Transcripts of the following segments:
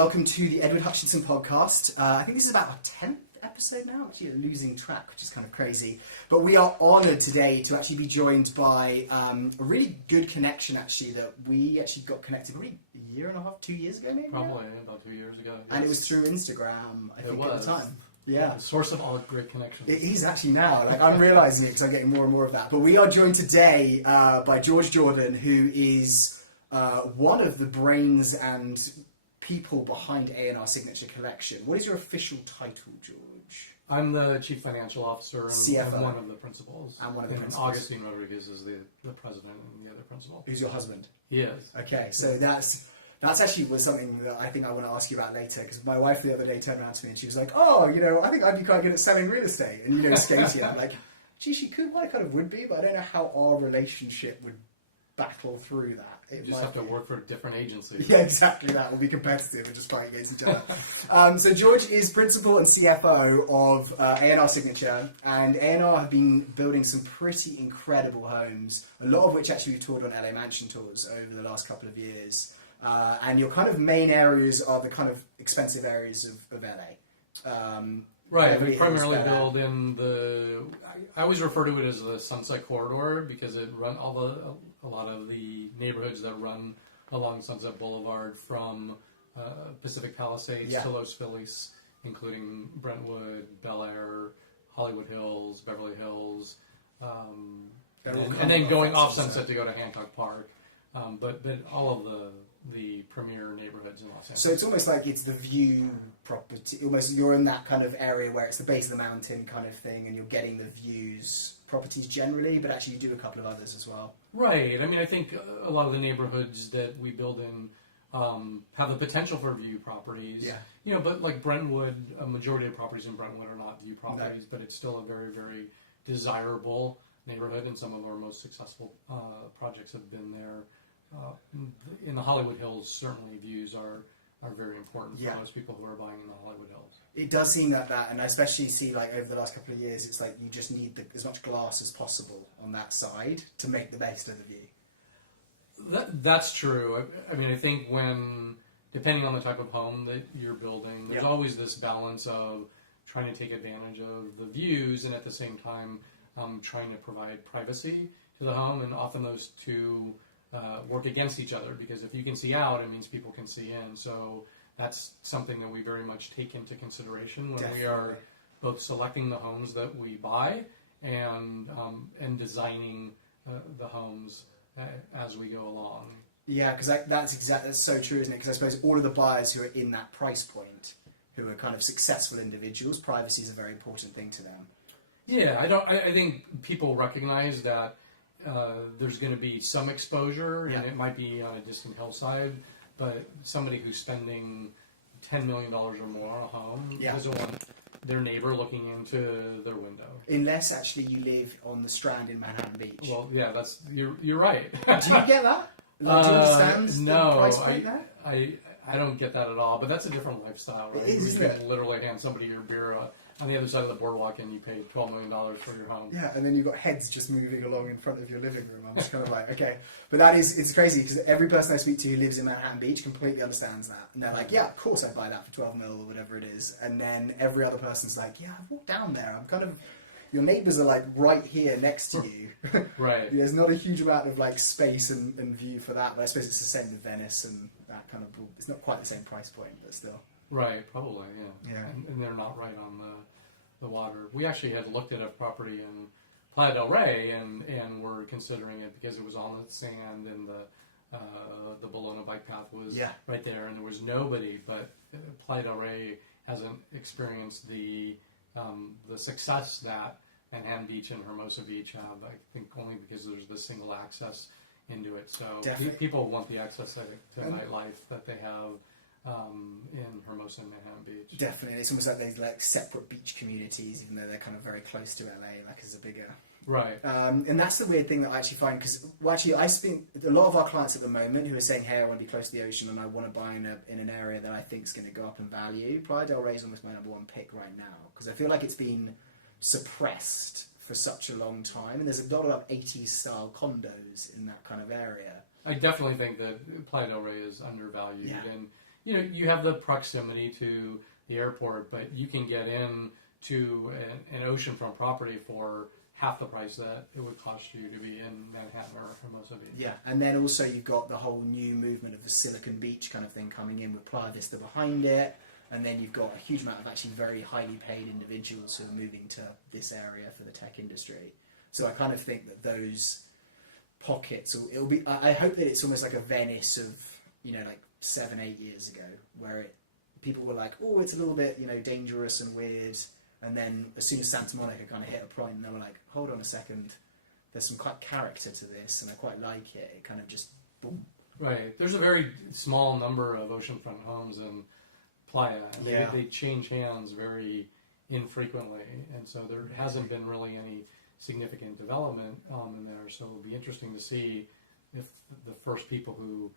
welcome to the Edward Hutchinson podcast. I think this is about our 10th episode now, actually losing track, which is kind of crazy. But we are honoured today to actually be joined by a really good connection, actually, that we actually got connected probably a year and a half, 2 years ago, maybe? Probably, about 2 years ago. Yes. And it was through Instagram, I think, at the time. Yeah. The source of all great connections. It is actually now. Like, I'm realising it because I'm getting more and more of that. But we are joined today by George Jordan, who is one of the brains and people behind A&R Signature Collection. What is your official title, George? I'm the Chief Financial Officer and CFO. one of the principals. And one of the principals. Augustine Rodriguez is the president and the other principal. Who's your husband? He is. Okay, so that's actually was something that I think I want to ask you about later, because my wife the other day turned around to me and she was like, oh, I think I'd be quite good at selling real estate. And, Skaty, I'm like, gee, she could, well, I kind of would be, but I don't know how our relationship would battle through that. You just have to work for different agencies. Yeah, exactly that. We'll be competitive and just fight against each other. So George is principal and CFO of A&R Signature, and A&R have been building some pretty incredible homes, a lot of which actually we've toured on LA Mansion tours over the last couple of years. And your kind of main areas are the kind of expensive areas of LA. Right, we primarily build in I always refer to it as the Sunset Corridor because it run a lot of the neighborhoods that run along Sunset Boulevard from Pacific Palisades to Los Feliz, including Brentwood, Bel Air, Hollywood Hills, Beverly Hills, and then going off Sunset to go to Hancock Park. But all of the premier neighborhoods in Los Angeles. So it's almost like it's the view property. Almost you're in that kind of area where it's the base of the mountain kind of thing, and you're getting the views properties generally, but actually you do a couple of others as well. Right. I mean, I think a lot of the neighborhoods that we build in have the potential for view properties. Yeah. But like Brentwood, a majority of properties in Brentwood are not view properties, but it's still a very, very desirable neighborhood, and some of our most successful projects have been there. In the Hollywood Hills, certainly views are very important for most people who are buying in the Hollywood Hills. It does seem that, and I especially see like over the last couple of years, it's like you just need as much glass as possible on that side to make the best of the view. That's true. I mean, I think depending on the type of home that you're building, there's always this balance of trying to take advantage of the views and at the same time trying to provide privacy to the home, and often those two work against each other, because if you can see out, it means people can see in. So that's something that we very much take into consideration when we are both selecting the homes that we buy and designing the homes as we go along. Yeah, because that's so true, isn't it? Because I suppose all of the buyers who are in that price point, who are kind of successful individuals, privacy is a very important thing to them. Yeah, I think people recognize that there's going to be some exposure, and it might be on a distant hillside, but somebody who's spending $10 million or more on a home doesn't want their neighbor looking into their window. Unless actually you live on the Strand in Manhattan Beach. Well, yeah, you're right. Do you get that? Do you understand the price point there? I don't get that at all, but that's a different lifestyle, right? You can literally hand somebody your beer on the other side of the boardwalk, and you pay $12 million for your home. Yeah, and then you've got heads just moving along in front of your living room. I'm just kind of like, okay. But it's crazy, because every person I speak to who lives in Manhattan Beach completely understands that. And they're like, yeah, of course I'd buy that for 12 mil or whatever it is. And then every other person's like, yeah, I've walked down there. I'm kind of... Your neighbours are like right here next to you. Right. There's not a huge amount of like space and view for that, but I suppose it's the same with Venice and that kind of... It's not quite the same price point, but still. Right, probably, yeah. Yeah. And they're not right on the water. We actually had looked at a property in Playa del Rey and were considering it because it was on the sand, and the Bologna bike path was right there, and there was nobody. But Playa del Rey hasn't experienced the success that Manhattan Beach and Hermosa Beach have. I think only because there's the single access into it. So people want the access to nightlife that they have in Hermosa and Manhattan Beach. Definitely. It's almost like they're like separate beach communities, even though they're kind of very close to LA, like as a bigger... Right. And that's the weird thing that I actually find, because I speak a lot of our clients at the moment who are saying, hey, I want to be close to the ocean and I want to buy in an area that I think is going to go up in value. Playa del Rey is almost my number one pick right now, because I feel like it's been suppressed for such a long time, and there's a lot of 80s style condos in that kind of area. I definitely think that Playa del Rey is undervalued, you have the proximity to the airport, but you can get in to an oceanfront property for half the price that it would cost you to be in Manhattan or Hermosa Beach. Yeah, and then also you've got the whole new movement of the Silicon Beach kind of thing coming in with Playa Vista behind it, and then you've got a huge amount of actually very highly paid individuals who are moving to this area for the tech industry. So I kind of think that those pockets, it'll be. I hope that it's almost like a Venice of, like 7-8 years ago, where people were like, oh, it's a little bit, dangerous and weird. And then as soon as Santa Monica kind of hit a point, they were like, hold on a second, there's some quite character to this, and I quite like it. It kind of just, boom. Right. There's a very small number of oceanfront homes in Playa. And they change hands very infrequently, and so there hasn't been really any significant development in there. So it'll be interesting to see if the first people who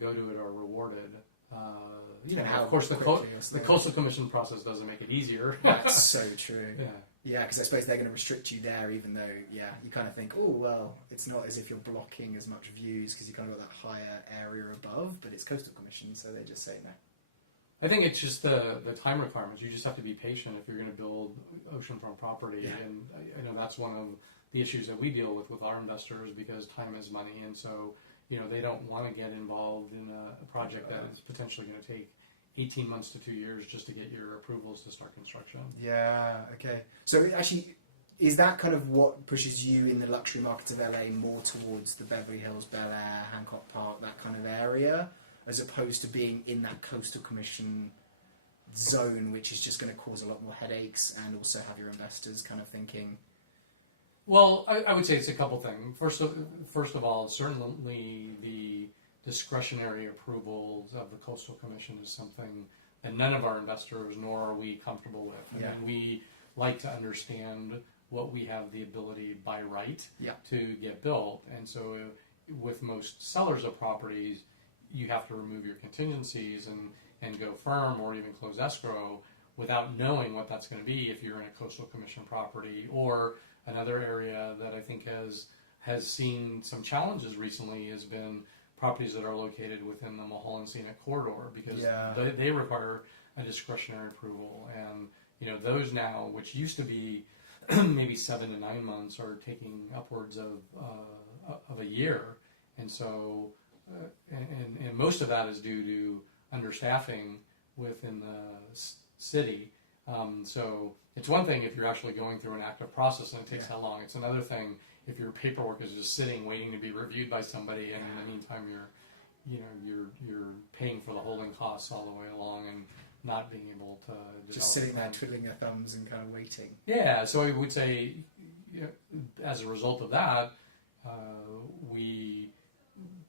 go to it are rewarded. Of course, the Coastal Commission process doesn't make it easier. That's so true. Yeah. Yeah, because I suppose they're going to restrict you there, even though, you kind of think, oh, well, it's not as if you're blocking as much views because you kind of got that higher area above, but it's Coastal Commission, so they just say no. I think it's just the time requirements. You just have to be patient if you're going to build oceanfront property, and I know that's one of the issues that we deal with our investors, because time is money, and so they don't want to get involved in a project that is potentially going to take 18 months to 2 years just to get your approvals to start construction. Yeah, okay. So actually, is that kind of what pushes you in the luxury market of LA more towards the Beverly Hills, Bel Air, Hancock Park, that kind of area, as opposed to being in that Coastal Commission zone, which is just going to cause a lot more headaches and also have your investors kind of thinking... Well, I would say it's a couple things. First of all, certainly the discretionary approvals of the Coastal Commission is something that none of our investors, nor are we comfortable with. I mean, we like to understand what we have the ability by right to get built. And so with most sellers of properties, you have to remove your contingencies and go firm or even close escrow without knowing what that's going to be if you're in a Coastal Commission property. Or another area that I think has seen some challenges recently has been properties that are located within the Mulholland Scenic Corridor, because they require a discretionary approval. And those now, which used to be maybe 7 to 9 months, are taking upwards of a year. And so, and most of that is due to understaffing within the city. So it's one thing if you're actually going through an active process and it takes that long. It's another thing if your paperwork is just sitting waiting to be reviewed by somebody, and in the meantime you're paying for the holding costs all the way along and not being able to just sitting there twiddling their thumbs and kind of waiting. Yeah, so I would say as a result of that, we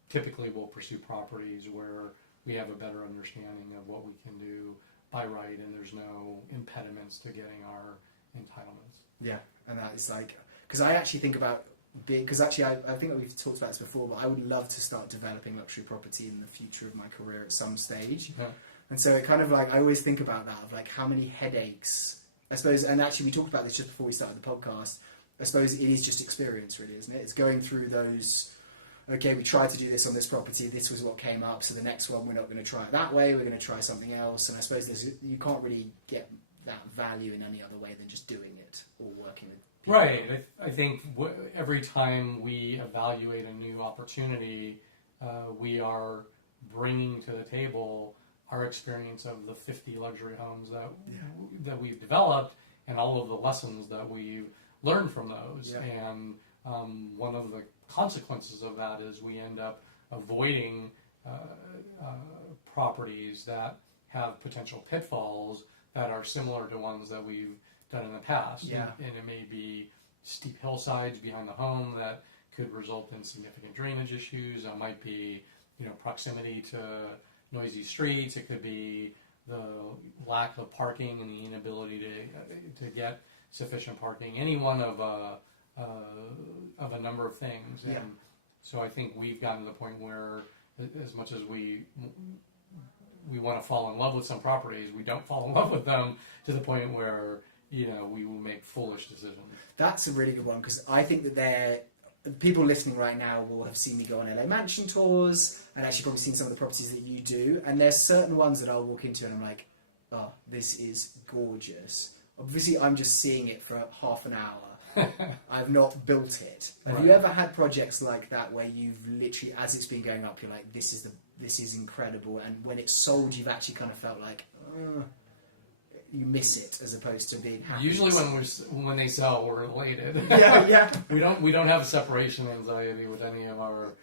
typically will pursue properties where we have a better understanding of what we can do by right, and there's no impediments to getting our entitlements. Yeah, and that is like, because I actually think about being, because actually I think that we've talked about this before, but I would love to start developing luxury property in the future of my career at some stage. Yeah. And so it kind of like, I always think about that, of like how many headaches, I suppose, and actually we talked about this just before we started the podcast, I suppose it is just experience really, isn't it? It's going through those, okay, we tried to do this on this property, this was what came up, so the next one we're not going to try it that way, we're going to try something else. And I suppose you can't really get that value in any other way than just doing it or working with people. Right. I think every time we evaluate a new opportunity, we are bringing to the table our experience of the 50 luxury homes that we've developed and all of the lessons that we've learned from those. Yeah. And one of the consequences of that is we end up avoiding properties that have potential pitfalls that are similar to ones that we've done in the past. Yeah. And it may be steep hillsides behind the home that could result in significant drainage issues. It might be, proximity to noisy streets. It could be the lack of parking and the inability to get sufficient parking. Any one of a number of things. Yeah. And so I think we've gotten to the point where, as much as we want to fall in love with some properties, we don't fall in love with them to the point where we will make foolish decisions. That's a really good one, because I think that people listening right now will have seen me go on LA mansion tours and actually probably seen some of the properties that you do. And there's certain ones that I'll walk into and I'm like, oh, this is gorgeous. Obviously, I'm just seeing it for half an hour. I've not built it. Have you ever had projects like that where you've literally, as it's been going up, you're like, this is incredible, and when it's sold, you've actually kind of felt like you miss it as opposed to being happy. Usually, when they sell, we're elated. Yeah. we don't have separation anxiety with any of our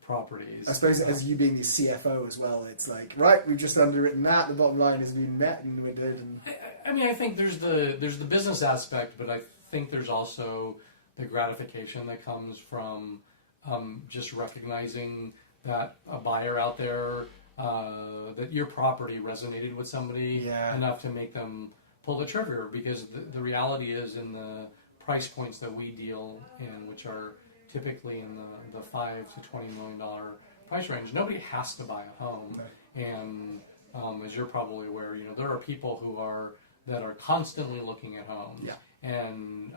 properties. I suppose as you being the CFO as well, it's like, right, we've just underwritten that. The bottom line has been met, and we're good. And I mean, I think there's the business aspect, but I think there's also the gratification that comes from just recognizing that a buyer out there, that your property resonated with somebody enough to make them pull the trigger. Because the reality is, in the price points that we deal in, which are typically in the $5 to $20 million price range, nobody has to buy a home. Right. And as you're probably aware, there are people that are constantly looking at homes. Yeah. And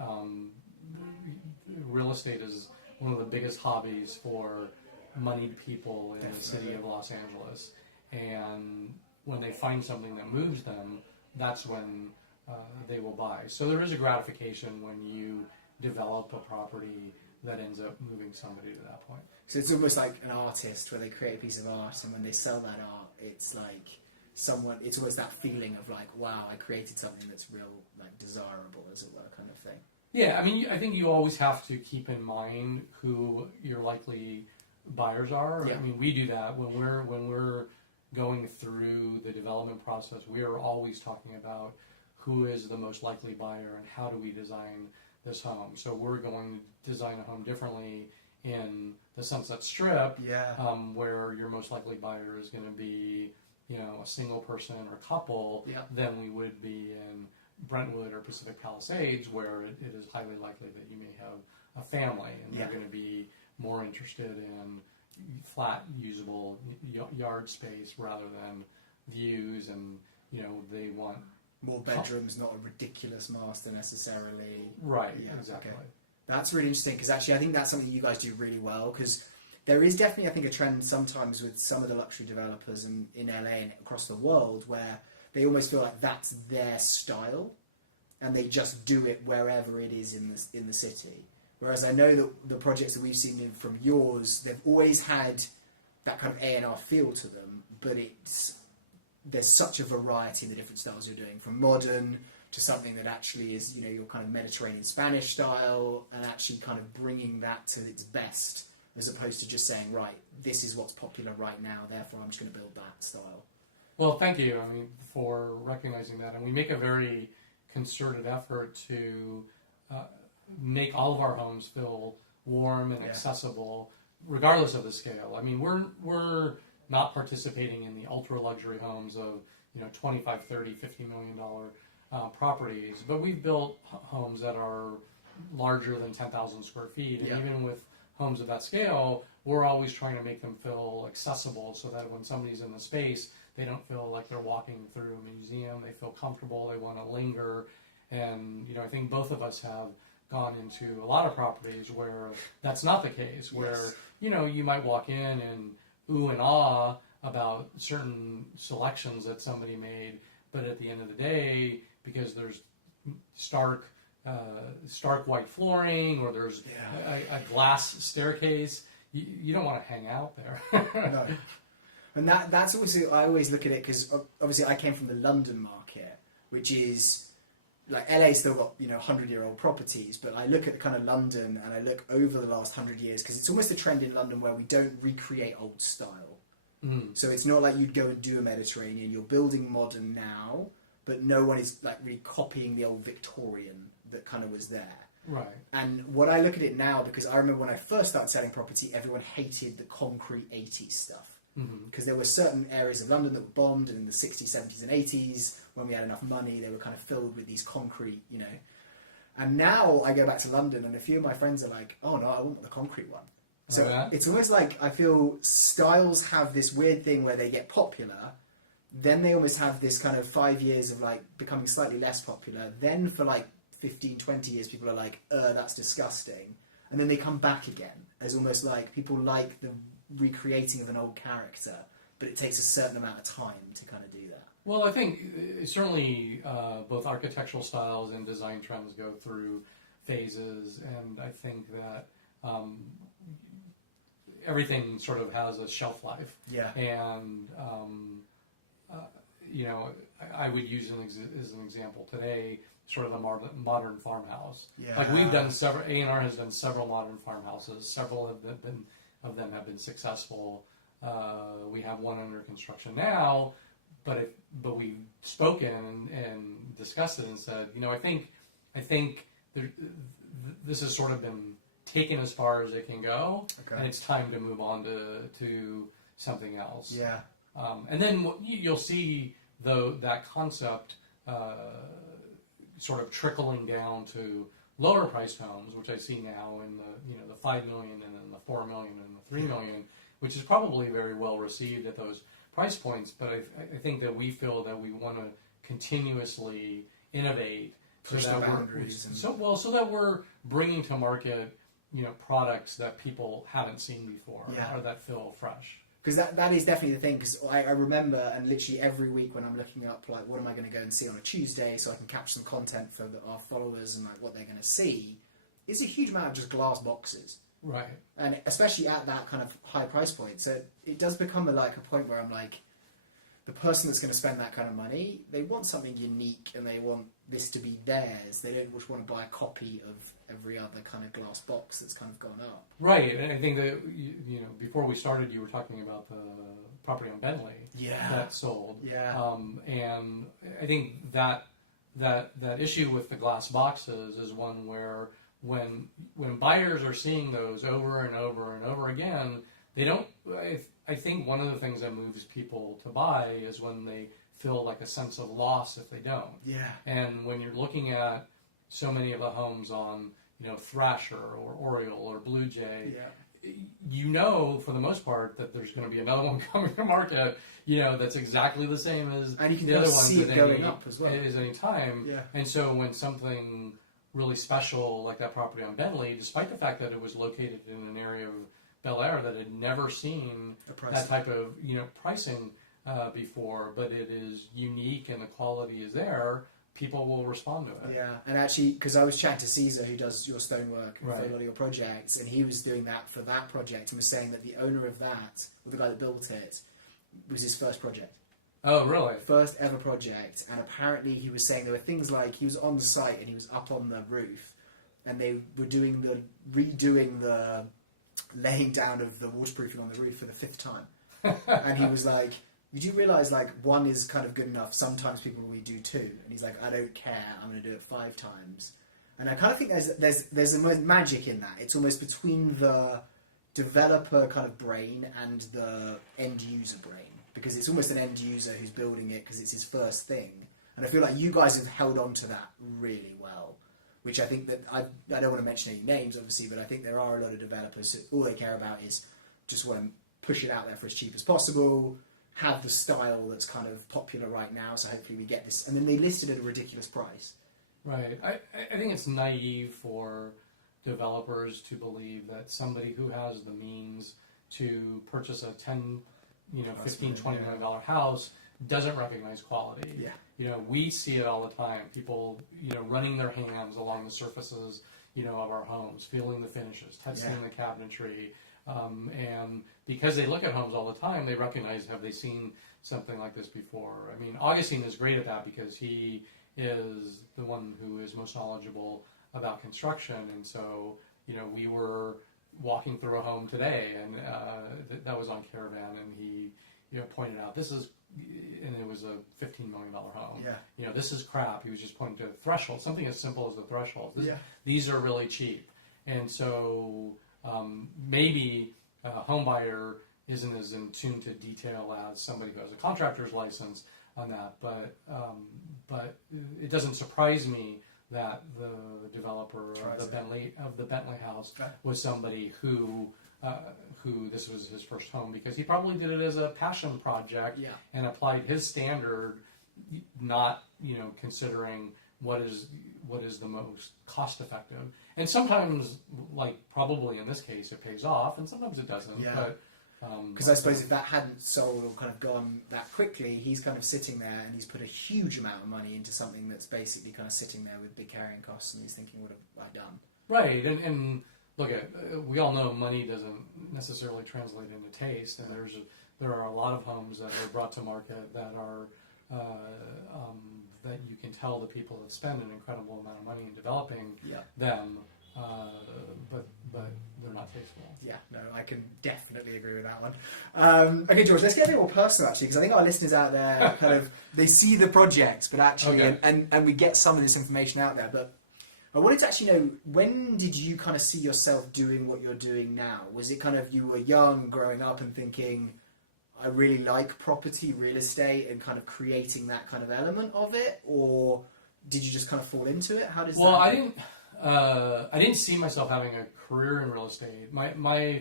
real estate is one of the biggest hobbies for moneyed people in the city of Los Angeles. And when they find something that moves them, that's when they will buy. So there is a gratification when you develop a property that ends up moving somebody to that point. So it's almost like an artist where they create a piece of art, and when they sell that art, it's like it's almost that feeling of like, wow, I created something that's real, like desirable, as it were, kind of thing. Yeah, I mean, I think you always have to keep in mind who your likely buyers are. Yeah. I mean, we do that when we're going through the development process. We are always talking about who is the most likely buyer and how do we design this home. So we're going to design a home differently in the Sunset Strip, where your most likely buyer is going to be, a single person or couple, than we would be in Brentwood or Pacific Palisades, where it is highly likely that you may have a family, and they're going to be more interested in flat, usable yard space rather than views, and they want more bedrooms, not a ridiculous master necessarily. Right, exactly. Okay. That's really interesting, because actually I think that's something you guys do really well, because there is definitely, I think, a trend sometimes with some of the luxury developers in LA and across the world where they almost feel like that's their style and they just do it wherever it is in the city. Whereas I know that the projects that we've seen from yours, they've always had that kind of A&R feel to them, but there's such a variety in the different styles you're doing, from modern to something that actually is, your kind of Mediterranean Spanish style, and actually kind of bringing that to its best, as opposed to just saying, right, this is what's popular right now, therefore I'm just going to build that style. Well, thank you, for recognizing that. And we make a very concerted effort to make all of our homes feel warm and accessible, regardless of the scale. I mean, we're not participating in the ultra luxury homes of $25, $30, $50 million properties, but we've built homes that are larger than 10,000 square feet, and even with homes of that scale, we're always trying to make them feel accessible, so that when somebody's in the space, they don't feel like they're walking through a museum. They feel comfortable. They want to linger. And I think both of us have gone into a lot of properties where that's not the case, where you might walk in and ooh and ah about certain selections that somebody made, but at the end of the day, because there's stark white flooring, or there's a glass staircase, you don't want to hang out there. No. And that's obviously, I always look at it, because obviously I came from the London market, which is, like, LA's still got, 100-year-old properties, but I look at kind of London and I look over the last 100 years, because it's almost a trend in London where we don't recreate old style. Mm. So it's not like you'd go and do a Mediterranean, you're building modern now, but no one is like really copying the old Victorian that kind of was there. Right. And what I look at it now, because I remember when I first started selling property, everyone hated the concrete 80s stuff. Because there were certain areas of London that were bombed, and in the 60s, 70s and 80s, when we had enough money, they were kind of filled with these concrete, And now I go back to London and a few of my friends are like, oh no, I want the concrete one. So it's almost like I feel styles have this weird thing where they get popular, then they almost have this kind of 5 years of like becoming slightly less popular, then for like 15, 20 years people are like, that's disgusting. and then they come back again as almost like people like the recreating of an old character, but it takes a certain amount of time to kind of do that. Well, I think certainly both architectural styles and design trends go through phases, and I think that everything sort of has a shelf life. Yeah. And you know, I would use as an example today, sort of the modern farmhouse. Yeah. Like we've done several, A&R has done several modern farmhouses. Several of them have been successful. We have one under construction now, but we've spoken and discussed it and said, you know, I think this has sort of been taken as far as it can go, and it's time to move on to something else. Yeah. And then you'll see though that concept sort of trickling down to lower priced homes, which I see now in the 5 million and then the 4 million and the 3 million, which is probably very well received at those price points. But I think that we feel that we want to continuously innovate, push the boundaries, so that we're bringing to market, you know, products that people haven't seen before, or that feel fresh. Because that is definitely the thing, because I remember, and literally every week when I'm looking up, like, what am I going to go and see on a Tuesday so I can capture some content for our followers and, like, what they're going to see, it's a huge amount of just glass boxes. Right. And especially at that kind of high price point. So it does become a point where I'm like, the person that's going to spend that kind of money, they want something unique and they want this to be theirs. They don't just want to buy a copy of every other kind of glass box that's kind of gone up. Right, and I think that, you know, before we started, you were talking about the property on Bentley that sold. Yeah. And I think that issue with the glass boxes is one where when buyers are seeing those over and over and over again, they don't. I think one of the things that moves people to buy is when they feel like a sense of loss if they don't. Yeah. And when you're looking at so many of the homes on, you know, Thrasher or Oriole or Blue Jay, you know, for the most part, that there's going to be another one coming to market, you know, that's exactly the same as and you can the other ones see it going up as well. At any time. Yeah. And so when something really special like that property on Bentley, despite the fact that it was located in an area of Bel Air that had never seen that type of, you know, pricing before, but it is unique and the quality is there, people will respond to it. Yeah, and actually, because I was chatting to Caesar, who does your stonework for a lot of your projects, and he was doing that for that project and was saying that the owner of that, or the guy that built it, was his first project. Oh, really? First ever project, and apparently he was saying there were things like he was on the site and he was up on the roof, and they were redoing the laying down of the waterproofing on the roof for the 5th time. And he was like, you do realise, like, 1 is kind of good enough. Sometimes people will do 2. And he's like, I don't care. I'm going to do it 5 times. And I kind of think there's a magic in that. It's almost between the developer kind of brain and the end user brain. Because it's almost an end user who's building it because it's his first thing. And I feel like you guys have held on to that really well. Which I think that, I don't want to mention any names, obviously, but I think there are a lot of developers who all they care about is just want to push it out there for as cheap as possible, have the style that's kind of popular right now, so hopefully we get this. And then they listed at a ridiculous price. Right. I think it's naive for developers to believe that somebody who has the means to purchase a $10, $15, $20 million house doesn't recognize quality. Yeah. You know, we see it all the time. People, running their hands along the surfaces, of our homes, feeling the finishes, touching the cabinetry. And because they look at homes all the time, they recognize, have they seen something like this before? I mean, Augustine is great at that because he is the one who is most knowledgeable about construction. And so, we were walking through a home today, and that was on Caravan, and he, pointed out, and it was a $15 million home. Yeah. This is crap. He was just pointing to the threshold, something as simple as the threshold. These are really cheap. And so maybe a home buyer isn't as in tune to detail as somebody who has a contractor's license on that. But it doesn't surprise me that the developer of the Bentley house was somebody who this was his first home, because he probably did it as a passion project and applied his standard, not considering what what is the most cost effective. And sometimes, like probably in this case, it pays off, and sometimes it doesn't. Yeah. But because I suppose if that hadn't sold or kind of gone that quickly, he's kind of sitting there and he's put a huge amount of money into something that's basically kind of sitting there with big carrying costs, and he's thinking, what have I done? Right, and look, we all know money doesn't necessarily translate into taste, and there are a lot of homes that are brought to market that are that you can tell the people have spent an incredible amount of money in developing them, but they're not tasteful. Yeah, no, I can definitely agree with that one. Okay, George, let's get a bit more personal actually, because I think our listeners out there kind of they see the projects, but actually, and we get some of this information out there, but. I wanted to actually know, when did you kind of see yourself doing what you're doing now? Was it kind of you were young, growing up and thinking, I really like property, real estate, and kind of creating that kind of element of it? Or did you just kind of fall into it? How does Well, that I didn't see myself having a career in real estate. My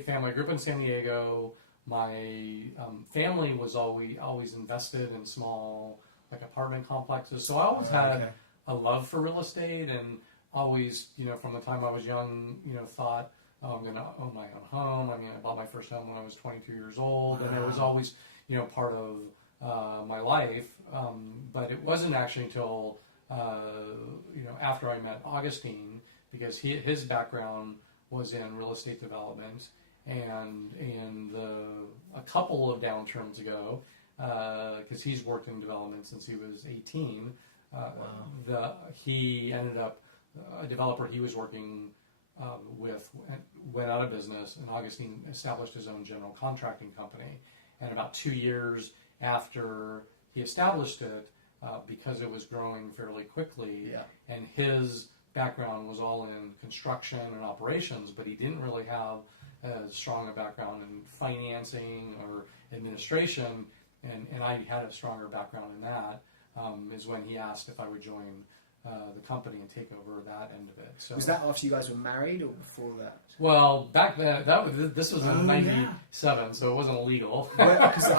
family, I grew up in San Diego. My family was always invested in small like apartment complexes. So I always had a love for real estate, and always, from the time I was young, thought, oh, I'm going to own my own home. I mean, I bought my first home when I was 22 years old, and it was always, part of my life. But it wasn't actually until, after I met Augustine, because his background was in real estate development, and a couple of downturns ago, because he's worked in development since he was 18, he ended up a developer he was working with went out of business, and Augustine established his own general contracting company. And about 2 years after he established it, because it was growing fairly quickly, and his background was all in construction and operations, but he didn't really have as strong a background in financing or administration, and I had a stronger background in that, is when he asked if I would join the company and take over that end of it. So, was that after you guys were married or before that? Well, back then, this was in '97, so it wasn't illegal. Because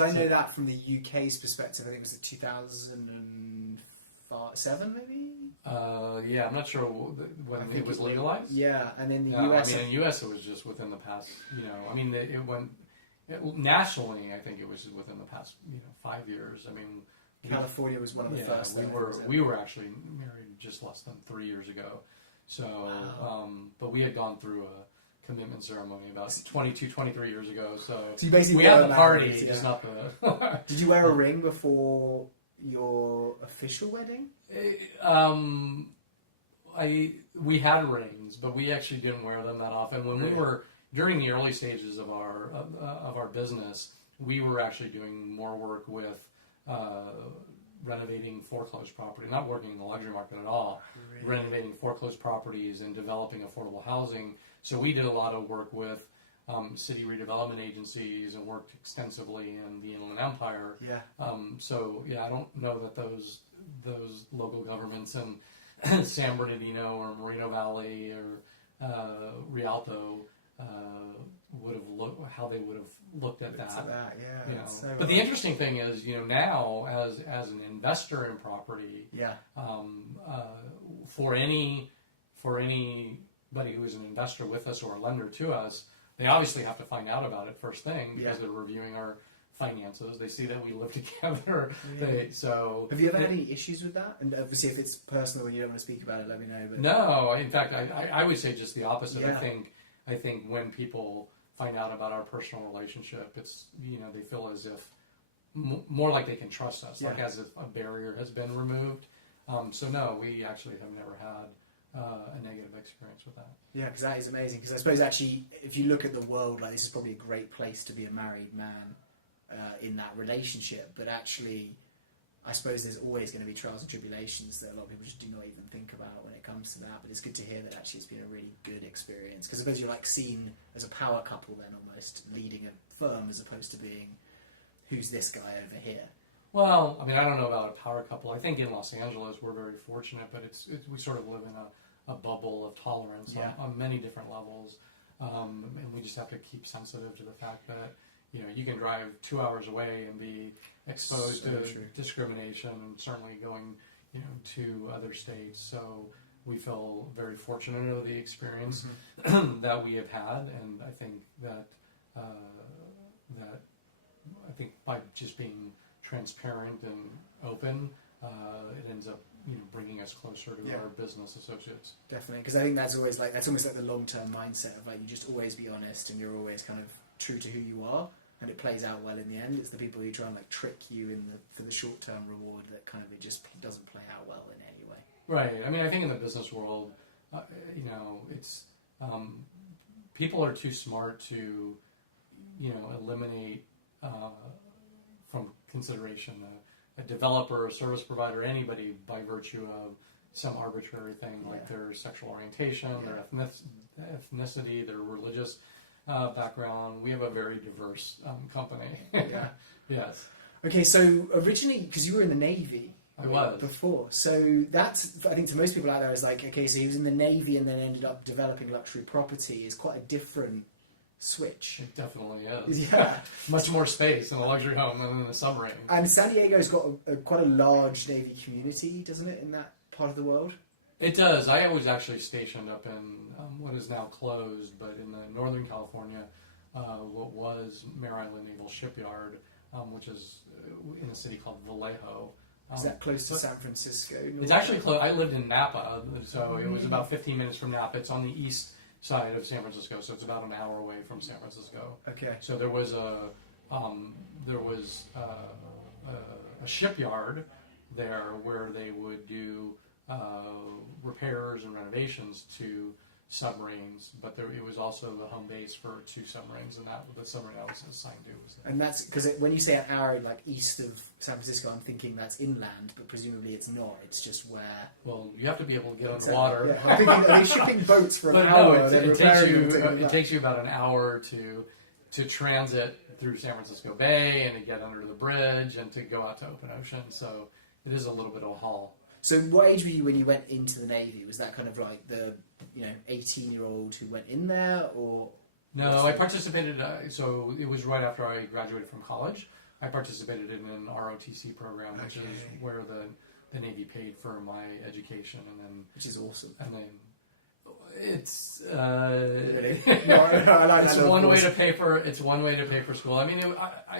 I know that from the UK's perspective. I think it was 2007, maybe. I'm not sure when it was legalized. Yeah, and in the US. I mean, in the US, it was just within the past. It went nationally. I think it was within the past 5 years. I mean. California was one of the first. We were actually married just less than 3 years ago. So, but we had gone through a commitment ceremony about 23 years ago. So you basically we had the party, just not the. Did you wear a ring before your official wedding? We had rings, but we actually didn't wear them that often. When we were during the early stages of our business, we were actually doing more work with. Renovating foreclosed property, not working in the luxury market at all, renovating foreclosed properties and developing affordable housing. So we did a lot of work with city redevelopment agencies and worked extensively in the Inland Empire. I don't know that those local governments in San Bernardino or Moreno Valley or Rialto would have looked at that. But the interesting thing is, now as an investor in property, for anybody who is an investor with us or a lender to us, they obviously have to find out about it first thing because they're reviewing our finances. They see that we live together. Have you ever had any issues with that? And obviously, if it's personal and you don't want to speak about it, let me know. But no, in fact, I would say just the opposite. I think when people find out about our personal relationship, it's they feel as if more like they can trust us, like as if a barrier has been removed. So no, we actually have never had a negative experience with that. Yeah, because that is amazing. Because I suppose actually, if you look at the world, like this is probably a great place to be a married man in that relationship. But actually, I suppose there's always going to be trials and tribulations that a lot of people just do not even think about when it comes to that. But it's good to hear that actually it's been a really good experience. Because I suppose you're like seen as a power couple then, almost leading a firm as opposed to being, who's this guy over here? Well, I mean, I don't know about a power couple. I think in Los Angeles we're very fortunate, but we sort of live in a bubble of tolerance on many different levels, and we just have to keep sensitive to the fact that you can drive 2 hours away and be exposed to discrimination, and certainly going to other states. So we feel very fortunate of the experience that we have had, and I think that I think by just being transparent and open, it ends up bringing us closer to our business associates. Definitely, because I think that's almost like the long-term mindset of like you just always be honest and you're always kind of true to who you are, and it plays out well in the end. It's the people who try and like trick you for the short-term reward that kind of it just doesn't play out well in any way. Right. I mean, I think in the business world, it's people are too smart to eliminate from consideration a developer, a service provider, anybody by virtue of some arbitrary thing like their sexual orientation, their ethnicity, their religious background. We have a very diverse company. Yeah. Yes. Okay, so originally, because you were in the Navy. I was. Before. So that's, I think to most people out there, is like, okay, so he was in the Navy and then ended up developing luxury property is quite a different switch. It definitely is. Yeah. Much more space in a luxury home than in a submarine. And San Diego's got quite a large Navy community, doesn't it, in that part of the world? It does. I was actually stationed up in what is now closed, but in the Northern California, what was Mare Island Naval Shipyard, which is in a city called Vallejo. Is that close to San Francisco? It's actually close. I lived in Napa, so it was about 15 minutes from Napa. It's on the east side of San Francisco, so it's about an hour away from San Francisco. Okay. So there was a shipyard there where they would do repairs and renovations to submarines, but it was also the home base for 2 submarines, and the submarine I was assigned to was there. And that's because when you say an hour like east of San Francisco, I'm thinking that's inland, but presumably it's not. It's just where. Well, you have to be able to get underwater. Yeah. I'm thinking, are they shipping boats for an but hour? No, it takes you about an hour to transit through San Francisco Bay and to get under the bridge and to go out to open ocean. So it is a little bit of a haul. So what age were you when you went into the Navy? Was that kind of like the 18-year-old who went in there, or? No, I participated. So it was right after I graduated from college. I participated in an ROTC program, which is where the Navy paid for my education, and then which is awesome. And then it's really? it's one way to pay for school. I mean,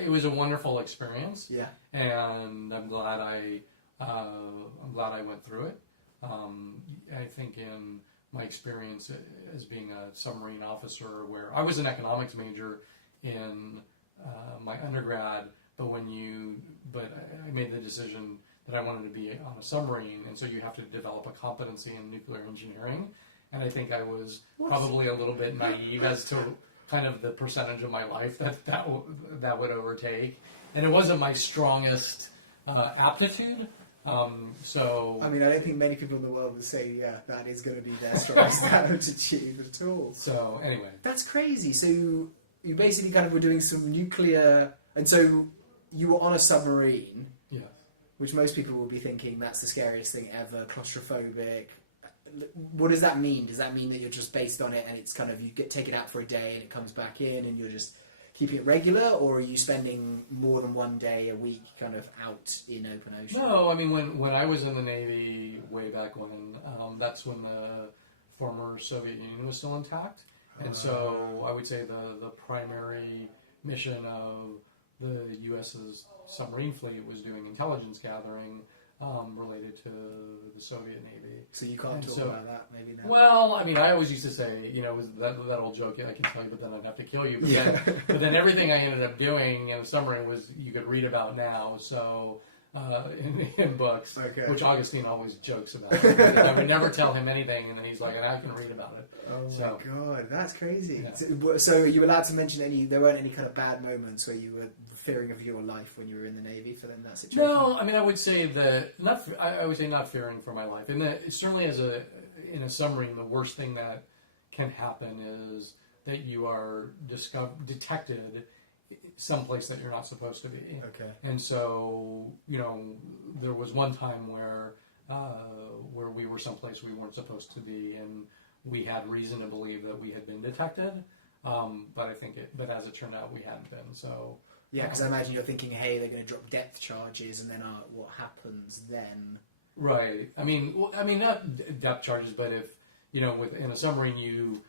it was a wonderful experience. Yeah, and I'm glad I went through it. I think in my experience as being a submarine officer, where I was an economics major in my undergrad, but I made the decision that I wanted to be on a submarine, and so you have to develop a competency in nuclear engineering. And I think I was probably a little bit naive as to kind of the percentage of my life that would overtake, and it wasn't my strongest aptitude. So I mean, I don't think many people in the world would say, that is going to be their strongest aptitude at all. So anyway, that's crazy. So you basically kind of were doing some nuclear, and so you were on a submarine. Yeah. Which most people will be thinking that's the scariest thing ever, claustrophobic. What does that mean? Does that mean that you're just based on it and it's kind of you take it out for a day and it comes back in and you're just keeping it regular, or are you spending more than one day a week kind of out in open ocean? No, I mean when I was in the Navy way back when, that's when the former Soviet Union was still intact, and so I would say the primary mission of the U.S.'s submarine fleet was doing intelligence gathering related to the Soviet Navy. So you can't talk about that, maybe now. Well, I mean, I always used to say, it was that old joke, I can tell you, but then I'd have to kill you. But then everything I ended up doing in the submarine was you could read about now, so in books, which Augustine always jokes about. I would never tell him anything, and then he's like, I can read about it. Oh so, my God, that's crazy. Yeah. So you were allowed to mention there weren't any kind of bad moments where you were fearing of your life when you were in the Navy for that situation? No, I mean, I would say that I would say not fearing for my life. Certainly in a submarine, the worst thing that can happen is that you are detected someplace that you're not supposed to be. Okay. And so, there was one time where we were someplace we weren't supposed to be, and we had reason to believe that we had been detected. But as it turned out, we hadn't been. So. Yeah, because I imagine you're thinking, hey, they're going to drop depth charges, and then what happens then? Right. I mean, not depth charges, but if in a submarine, you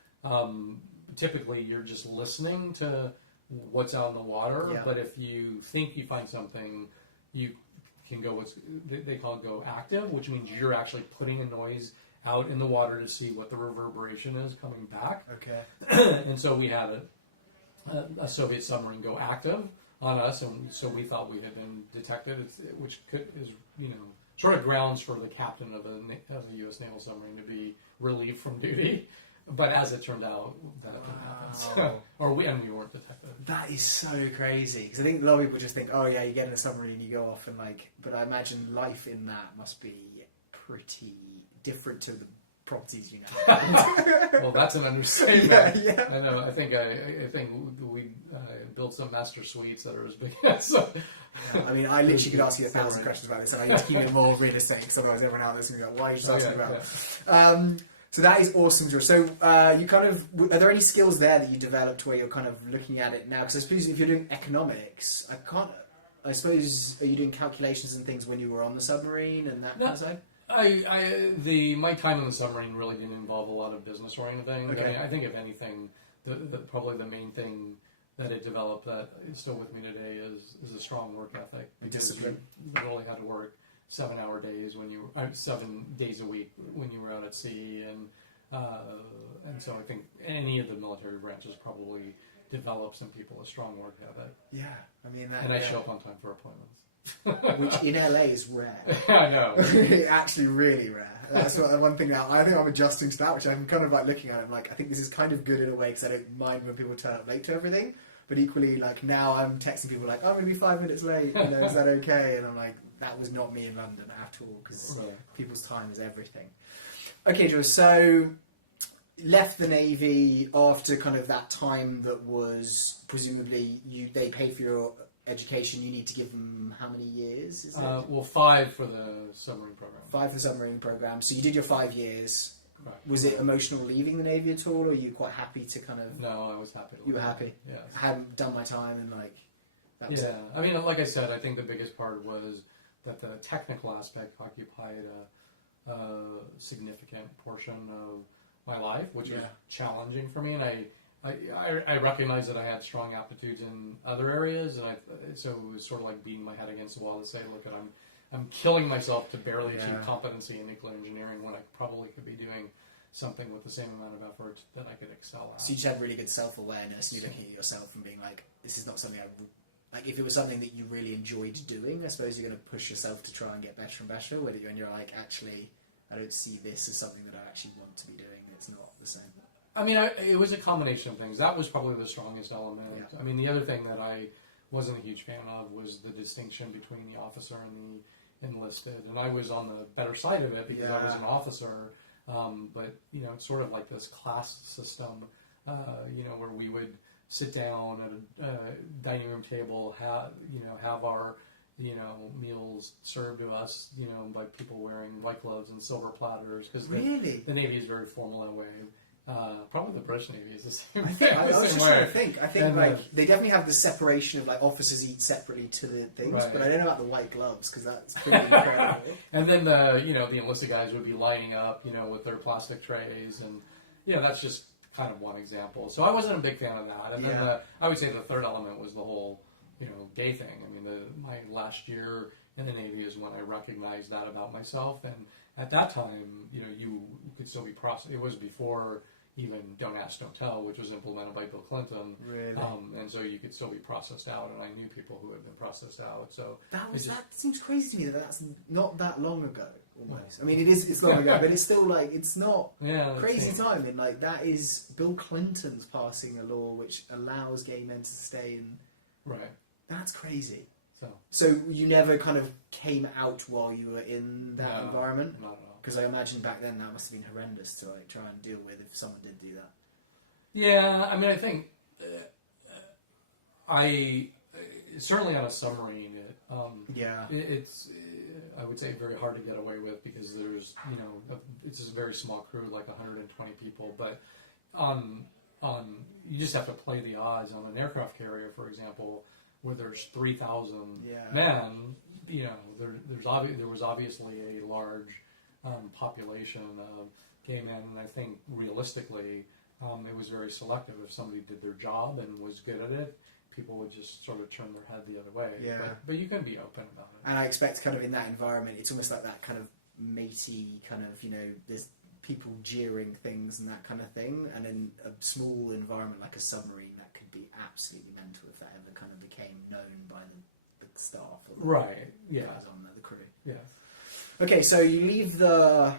typically you're just listening to what's out in the water. Yeah. But if you think you find something, you can go they call it go active, which means you're actually putting a noise out in the water to see what the reverberation is coming back. Okay. And so we had a Soviet submarine go active on us, and so we thought we had been detected, which is sort of grounds for the captain of a U.S. naval submarine to be relieved from duty. But as it turned out, that didn't happen. So, we weren't detected. That is so crazy, because I think a lot of people just think, oh yeah, you get in a submarine and you go off, and but I imagine life in that must be pretty different to the properties you know. Well, that's an understatement. Yeah. I know. I think we built some master suites that are as big as. Yeah, I mean, I literally could ask you 1,000 questions about this, and I need to keep it more real estate, because otherwise everyone out there's going to be like, why are you just asking about it? So that is awesome, George. So you are there any skills there that you developed where you're kind of looking at it now? Because I suppose if you're doing economics, I suppose, are you doing calculations and things when you were on the submarine and that kind of side? My time on the submarine really didn't involve a lot of business oriented things. Okay. I think if anything, probably the main thing that it developed that is still with me today is a strong work ethic. Discipline. You literally had to work 7-hour days 7 days a week when you were out at sea, and so I think any of the military branches probably develops in people a strong work ethic. Yeah, I mean that. And I show up on time for appointments, which in LA is rare. I know. Actually, really rare. That's one thing that I think I'm adjusting to that, which I'm kind of looking at it. I'm I think this is kind of good in a way, because I don't mind when people turn up late to everything. But equally, now I'm texting people I'm going to be 5 minutes late. Is that okay? And I'm like, that was not me in London at all, because people's time is everything. Okay, Joe. So left the Navy after kind of that time that was presumably they paid for your education. You need to give them how many years? Is it? 5 for the submarine program. 5 for the submarine program. So you did your 5 years. Right. Was it emotional leaving the Navy at all, or were you quite happy to kind of... No, I was happy. You were happy? Yeah. I hadn't done my time and that was... Yeah, I mean, like I said, I think the biggest part was that the technical aspect occupied a significant portion of my life, which was challenging for me, and I recognized that I had strong aptitudes in other areas, and so it was sort of like beating my head against the wall to say, look, I'm killing myself to barely achieve competency in nuclear engineering when I probably could be doing something with the same amount of effort that I could excel at. So you just had really good self-awareness, and you're looking at yourself and being like, this is not something if it was something that you really enjoyed doing, I suppose you're going to push yourself to try and get better and better, and you're like, actually, I don't see this as something that I actually want to be doing. It's not the same. I mean, it was a combination of things. That was probably the strongest element. Yeah. I mean, the other thing that I wasn't a huge fan of was the distinction between the officer and the enlisted. And I was on the better side of it because I was an officer. But, it's sort of like this class system, where we would sit down at a dining room table, have our meals served to us, by people wearing white gloves and silver platters. Because really? The Navy is very formal that way. Probably the British Navy is the same. I was just trying to think. I think they definitely have the separation of officers eat separately to the things, but I don't know about the white gloves, because that's pretty incredible. And then the enlisted guys would be lining up, with their plastic trays, and that's just kind of one example. So I wasn't a big fan of that. And then I would say the third element was the whole day thing. I mean, my last year in the Navy is when I recognized that about myself, and at that time, you could still be processed. It was before even Don't Ask, Don't Tell, which was implemented by Bill Clinton. Really? And so you could still be processed out, and I knew people who had been processed out. So that seems crazy to me that's not that long ago, almost. I mean, it's long ago, but it's still it's not crazy time. And that is Bill Clinton's passing a law which allows gay men to stay in. Right. That's crazy. So you never kind of came out while you were in that environment? Not at all. Because I imagine back then that must have been horrendous to try and deal with if someone did do that. Yeah, I mean, I think certainly on a submarine, it's I would say very hard to get away with, because there's it's a very small crew, like 120 people, but on you just have to play the odds on an aircraft carrier, for example, where there's 3,000 men there was obviously a large population of gay men, and I think realistically, it was very selective. If somebody did their job and was good at it, people would just sort of turn their head the other way. Yeah. But you can be open about it. And I expect kind of in that environment, it's almost like that kind of matey kind of, there's people jeering things and that kind of thing. And in a small environment like a submarine, that could be absolutely mental if that ever kind of became known by the staff or the guys on the crew. Yeah. Okay, so you leave the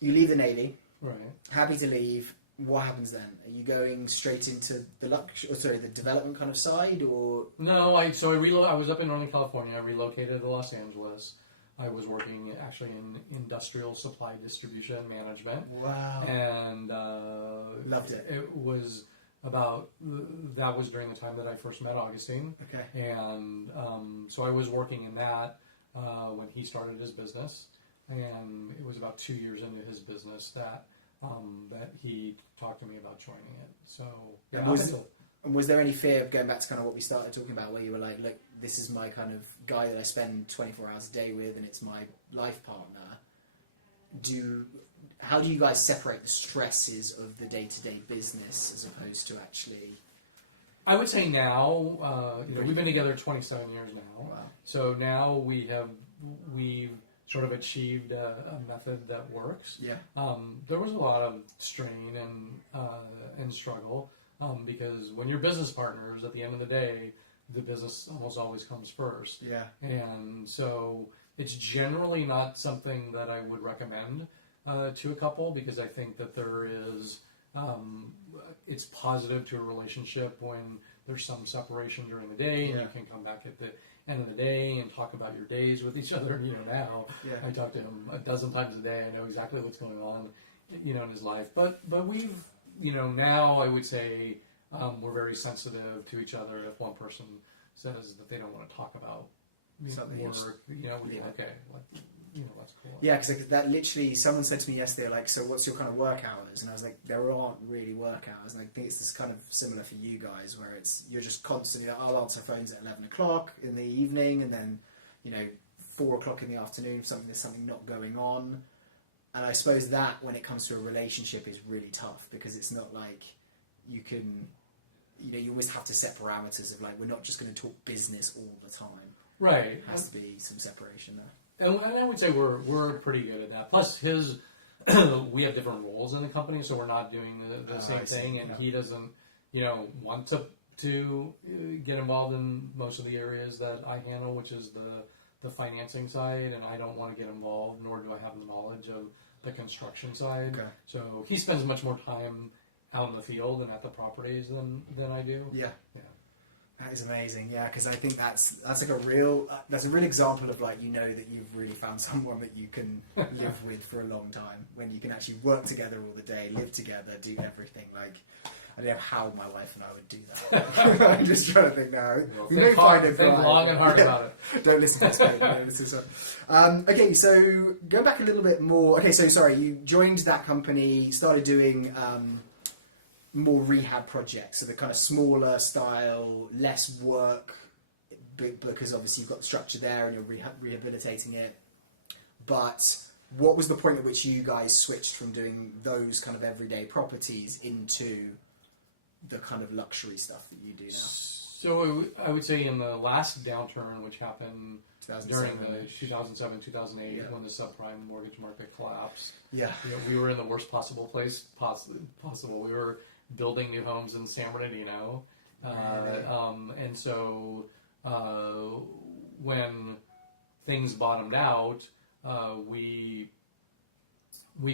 Navy. Right. Happy to leave. What happens then? Are you going straight into the the development kind of side, or no? I was up in Northern California. I relocated to Los Angeles. I was working actually in industrial supply distribution management. Wow! And loved it. It was that was during the time that I first met Augustine. Okay. And so I was working in that when he started his business, and it was about 2 years into his business that he talked to me about joining it. So, yeah. Was there any fear of going back to kind of what we started talking about, where you were like, look, this is my kind of guy that I spend 24 hours a day with, and it's my life partner. How do you guys separate the stresses of the day-to-day business as opposed to actually... I would say now, we've been together 27 years now. Wow. So now we've sort of achieved a method that works. Yeah. There was a lot of strain and struggle because when you're business partners, at the end of the day, the business almost always comes first. Yeah. And so it's generally not something that I would recommend to a couple, because I think that there is it's positive to a relationship when there's some separation during the day, and you can come back at the end of the day and talk about your days with each other. Now I talk to him a dozen times a day. I know exactly what's going on, in his life. But we've, now I would say we're very sensitive to each other. If one person says that they don't want to talk about something, work, we'd be okay. That's cool. Yeah, because that literally, someone said to me yesterday, like, so what's your kind of work hours? And I was like, there aren't really work hours. And I think it's this kind of similar for you guys, where you're just constantly like, I'll answer phones at 11 o'clock in the evening, and then, 4 o'clock in the afternoon, there's something not going on. And I suppose that, when it comes to a relationship, is really tough, because it's not like you can, you always have to set parameters of like, we're not just going to talk business all the time. Right. There has to be some separation there. And I would say we're pretty good at that. Plus, we have different roles in the company, so we're not doing the same thing, and he doesn't, want to get involved in most of the areas that I handle, which is the financing side, and I don't want to get involved, nor do I have the knowledge of the construction side. Okay. So he spends much more time out in the field and at the properties than I do. Yeah. Yeah. That is amazing, yeah, because I think that's like a real example of like, that you've really found someone that you can live with for a long time, when you can actually work together all the day, live together, do everything. Like, I don't know how my wife and I would do that. I'm just trying to think now. We may find it think long and hard about it. Don't listen to this, baby. Don't listen to this. Okay, so go back a little bit more. Okay, so sorry, you joined that company, started doing more rehab projects, so the kind of smaller style, less work, because obviously you've got the structure there and you're rehabilitating it. But what was the point at which you guys switched from doing those kind of everyday properties into the kind of luxury stuff that you do now? So I would say in the last downturn, which happened during the 2007, 2008, when the subprime mortgage market collapsed, we were in the worst possible place possible. We were building new homes in San Bernardino, and so when things bottomed out, we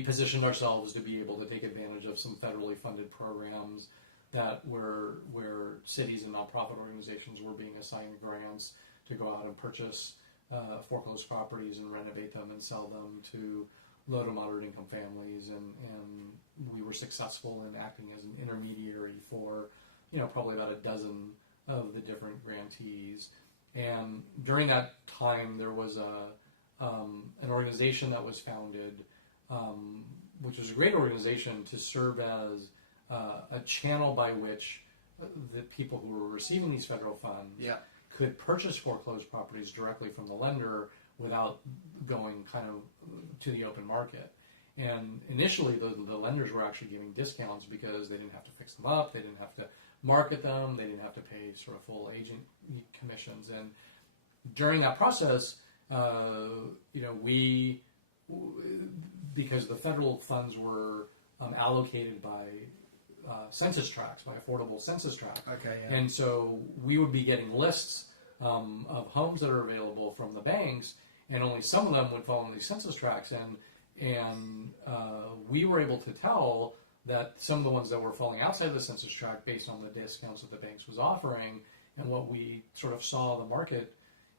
positioned ourselves to be able to take advantage of some federally funded programs that where cities and nonprofit organizations were being assigned grants to go out and purchase foreclosed properties and renovate them and sell them to low to moderate income families, and we were successful in acting as an intermediary for probably about a dozen of the different grantees. And during that time, there was an organization that was founded, which was a great organization to serve as a channel by which the people who were receiving these federal funds could purchase foreclosed properties directly from the lender without going kind of to the open market. And initially, the lenders were actually giving discounts because they didn't have to fix them up, they didn't have to market them, they didn't have to pay sort of full agent commissions. And during that process, we, because the federal funds were allocated by census tracts, by affordable census tracts. Okay, yeah. And so we would be getting lists of homes that are available from the banks, and only some of them would fall in these census tracts. And we were able to tell that some of the ones that were falling outside the census tract, based on the discounts that the banks was offering, and what we sort of saw the market,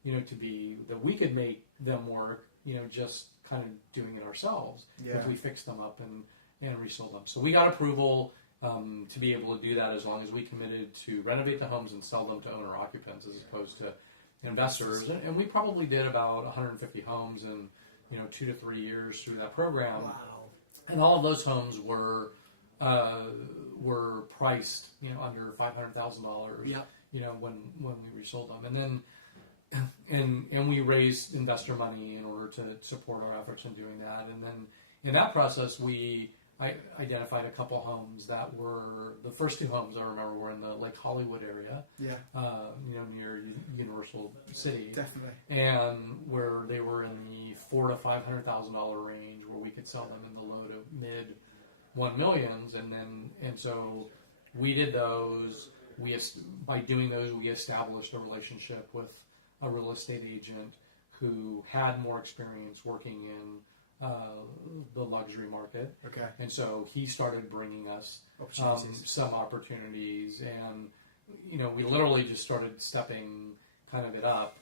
to be, that we could make them work, just kind of doing it ourselves if we fixed them up and resold them. So we got approval to be able to do that, as long as we committed to renovate the homes and sell them to owner occupants as opposed to investors. And we probably did about 150 homes in 2 to 3 years through that program. Wow. And all of those homes were priced under $500,000. Yep. When we resold them, and then and we raised investor money in order to support our efforts in doing that. And then in that process, I identified a couple homes that were, the first 2 homes I remember were in the Lake Hollywood area, near Universal City. Definitely. And where they were in the $400,000 to $500,000 range, where we could sell them in the low to mid $1 millions. And so we did those. By doing those, we established a relationship with a real estate agent who had more experience working in the luxury market. Okay. And so he started bringing us some opportunities, and we literally just started stepping kind of it up,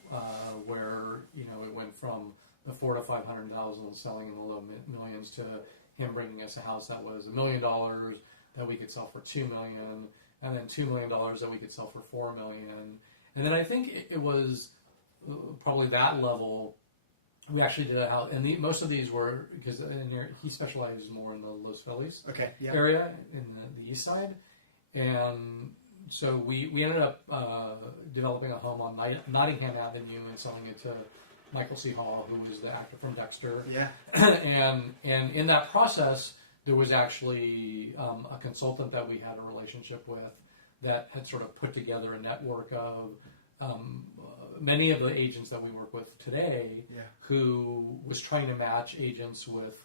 where it went from the $400,000 to $500,000 selling in the low millions to him bringing us a house that was $1 million that we could sell for $2 million, and then $2 million that we could sell for $4 million. And then I think it was probably that level. We actually did a house, and most of these were, because he specializes more in the Los Feliz area in the east side. And so we ended up developing a home on Nottingham Avenue and selling it to Michael C. Hall, who was the actor from Dexter. Yeah. and in that process, there was actually a consultant that we had a relationship with that had sort of put together a network of many of the agents that we work with today, who was trying to match agents with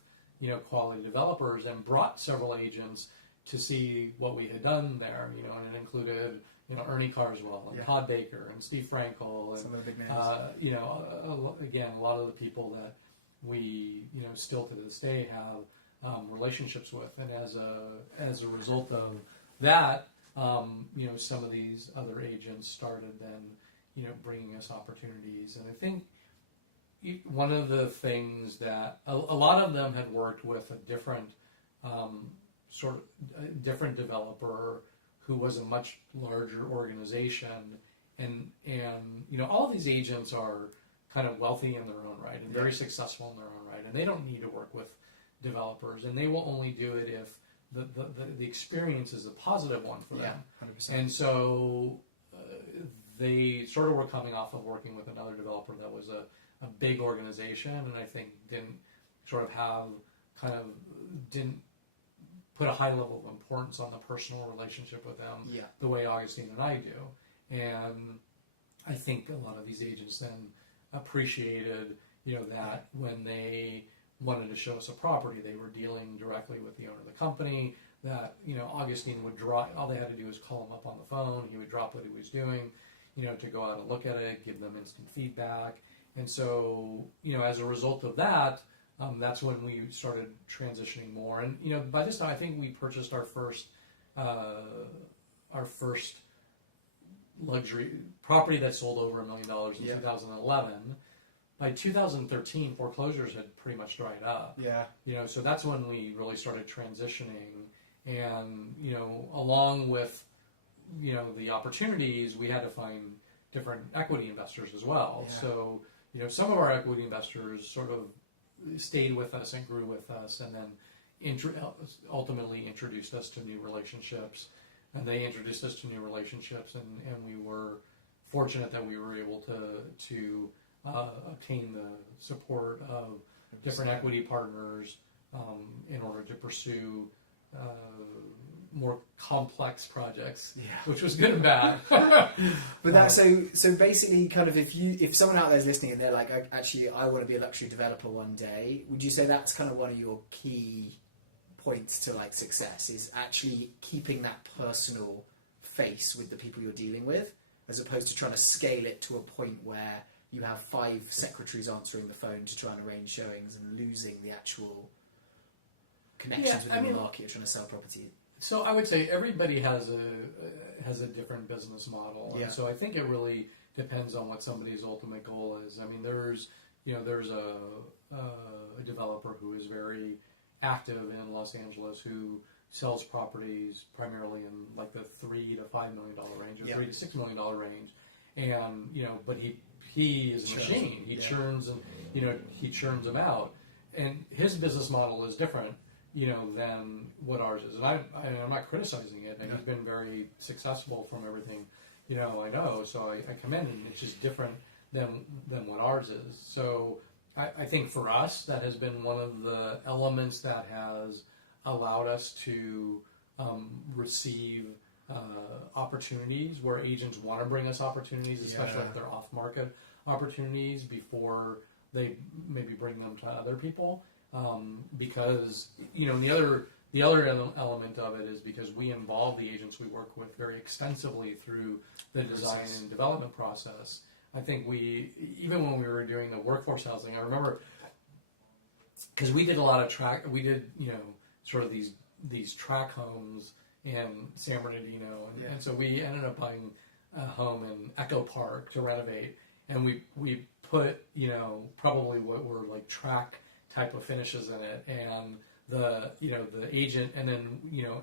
quality developers, and brought several agents to see what we had done there. And it included Ernie Carswell and Todd Baker and Steve Frankel and some of the big names. Again, a lot of the people that we still to this day have relationships with. And as a result of that, some of these other agents started then bringing us opportunities. And I think one of the things that a lot of them had worked with a different different developer who was a much larger organization, and all of these agents are kind of wealthy in their own right and very successful in their own right, and they don't need to work with developers, and they will only do it if the experience is a positive one for them. 100%. And so they sort of were coming off of working with another developer that was a big organization, and I think didn't put a high level of importance on the personal relationship with them the way Augustine and I do. And I think a lot of these agents then appreciated, that when they wanted to show us a property, they were dealing directly with the owner of the company, that, Augustine would all they had to do was call him up on the phone, he would drop what he was doing, to go out and look at it, give them instant feedback. And so, as a result of that, that's when we started transitioning more. And, by this time, I think we purchased our first luxury property that sold over $1 million in 2011. By 2013, foreclosures had pretty much dried up. Yeah. So that's when we really started transitioning. And, along with, the opportunities, we had to find different equity investors as well. Yeah. So, some of our equity investors sort of stayed with us and grew with us, and then ultimately introduced us to new relationships. And they introduced us to new relationships, and we were fortunate that we were able to obtain the support of different equity partners in order to pursue more complex projects, which was good and bad. But that so basically, kind of, if someone out there is listening and they're like, actually, I want to be a luxury developer one day, would you say that's kind of one of your key points to like success, is actually keeping that personal face with the people you're dealing with, as opposed to trying to scale it to a point where you have 5 secretaries answering the phone to try and arrange showings and losing the actual connections within the market trying to sell property? So I would say everybody has a different business model, and so I think it really depends on what somebody's ultimate goal is. I mean, there's a developer who is very active in Los Angeles who sells properties primarily in like the $3 to $5 million range, or $3 to $6 million range, and but he is a machine. He churns and he churns them out, and his business model is different than what ours is. And I'm not criticizing it. And he's been very successful from everything, I know. So I commend him. It's just different than what ours is. So I think for us, that has been one of the elements that has allowed us to receive opportunities where agents want to bring us opportunities, especially if they're off-market opportunities, before they maybe bring them to other people. Because the other element of it is because we involve the agents we work with very extensively through the design and development process. I think even when we were doing the workforce housing, I remember, because we did a lot of sort of these tract homes in San Bernardino, and so we ended up buying a home in Echo Park to renovate, and we put probably what were like tract type of finishes in it, and the agent, and then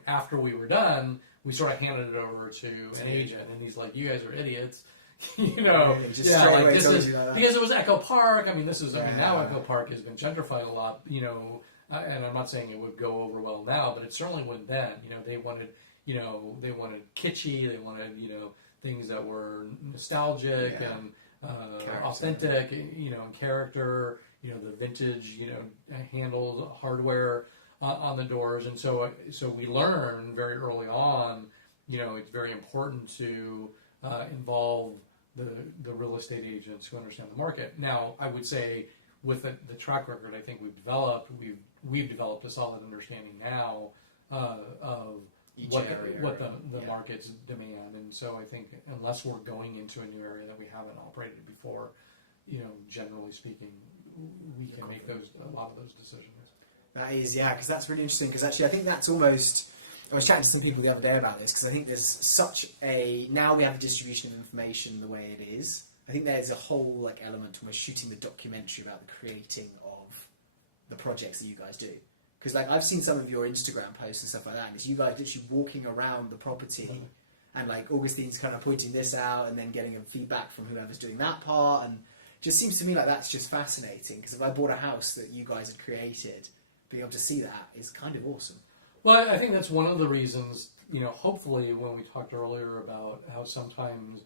after we were done, we sort of handed it over to an agent, and he's like, "You guys are idiots." Because it was Echo Park. I mean, now Echo Park has been gentrified a lot, and I'm not saying it would go over well now, but it certainly wouldn't then. They wanted kitschy, they wanted, things that were nostalgic and authentic, and character, the vintage, handled hardware on the doors. And so we learned very early on, it's very important to involve the real estate agents who understand the market. Now, I would say with the track record I think we've developed a solid understanding now of what the markets demand. And so I think unless we're going into a new area that we haven't operated before, generally speaking, we can make a lot of those decisions. That is, because that's really interesting, because actually I think that's almost, I was chatting to some people the other day about this, because I think there's such now we have a distribution of information the way it is. I think there's a whole element to almost shooting the documentary about the creating of the projects that you guys do. Because I've seen some of your Instagram posts and stuff like that, and it's you guys literally walking around the property, and Augustine's kind of pointing this out, and then getting a feedback from whoever's doing that part, and it just seems to me like that's just fascinating. Because if I bought a house that you guys had created, being able to see that is kind of awesome. Well, I think that's one of the reasons, hopefully when we talked earlier about how sometimes,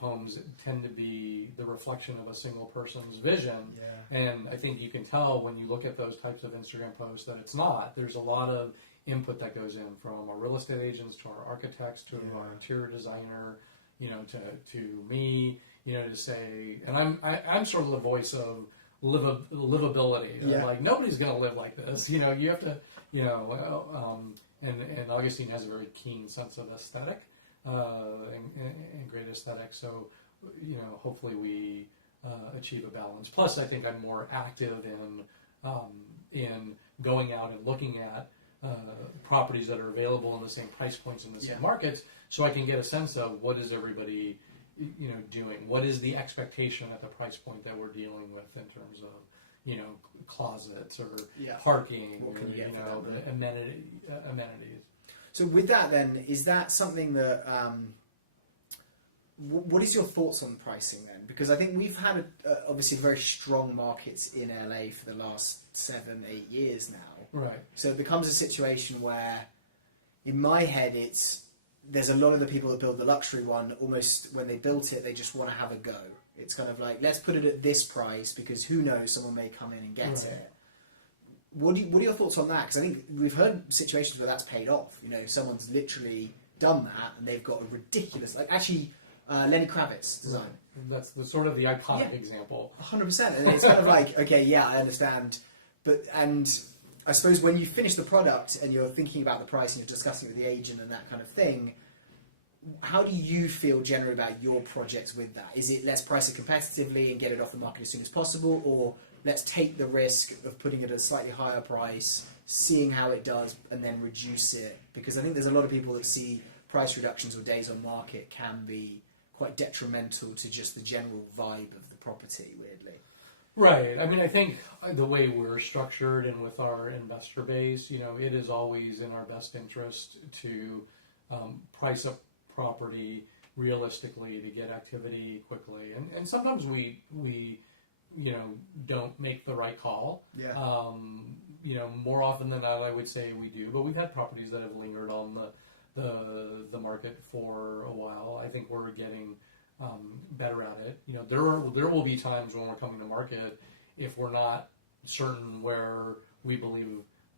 homes tend to be the reflection of a single person's vision. Yeah. And I think you can tell when you look at those types of Instagram posts that it's not. There's a lot of input that goes in from our real estate agents to our architects to our interior designer, to me, to say, and I'm sort of the voice of livability. Nobody's going to live like this. You have to, and Augustine has a very keen sense of aesthetic and great aesthetic. So, hopefully we achieve a balance. Plus, I think I'm more active in going out and looking at properties that are available in the same price points in the same markets, so I can get a sense of what is everybody doing. What is the expectation at the price point that we're dealing with in terms of, closets or parking or, the amenities. So with that then, is that something that, what is your thoughts on pricing then? Because I think we've had obviously very strong markets in LA for the last 7-8 years now. Right. So it becomes a situation where, in my head, there's a lot of the people that build the luxury one, almost when they built it, they just want to have a go. It's kind of like, let's put it at this price because who knows, someone may come in and get it. What are your thoughts on that? Because I think we've heard situations where that's paid off. You know, someone's literally done that and they've got a ridiculous, like actually Lenny Kravitz design. That's the sort of the iconic example. 100%. And it's kind of like, okay, yeah, I understand. And I suppose when you finish the product and you're thinking about the price and you're discussing it with the agent and that kind of thing, how do you feel generally about your projects with that? Is it let's price it competitively and get it off the market as soon as possible, or let's take the risk of putting it at a slightly higher price, seeing how it does, and then reduce it? Because I think there's a lot of people that see price reductions or days on market can be quite detrimental to just the general vibe of the property, weirdly. Right. I mean, I think the way we're structured and with our investor base, you know, it is always in our best interest to price a property realistically to get activity quickly. And sometimes we you know, don't make the right call. Yeah. You know, more often than not, I would say we do. But we've had properties that have lingered on the market for a while. I think we're getting better at it. You know, there will be times when we're coming to market, if we're not certain where we believe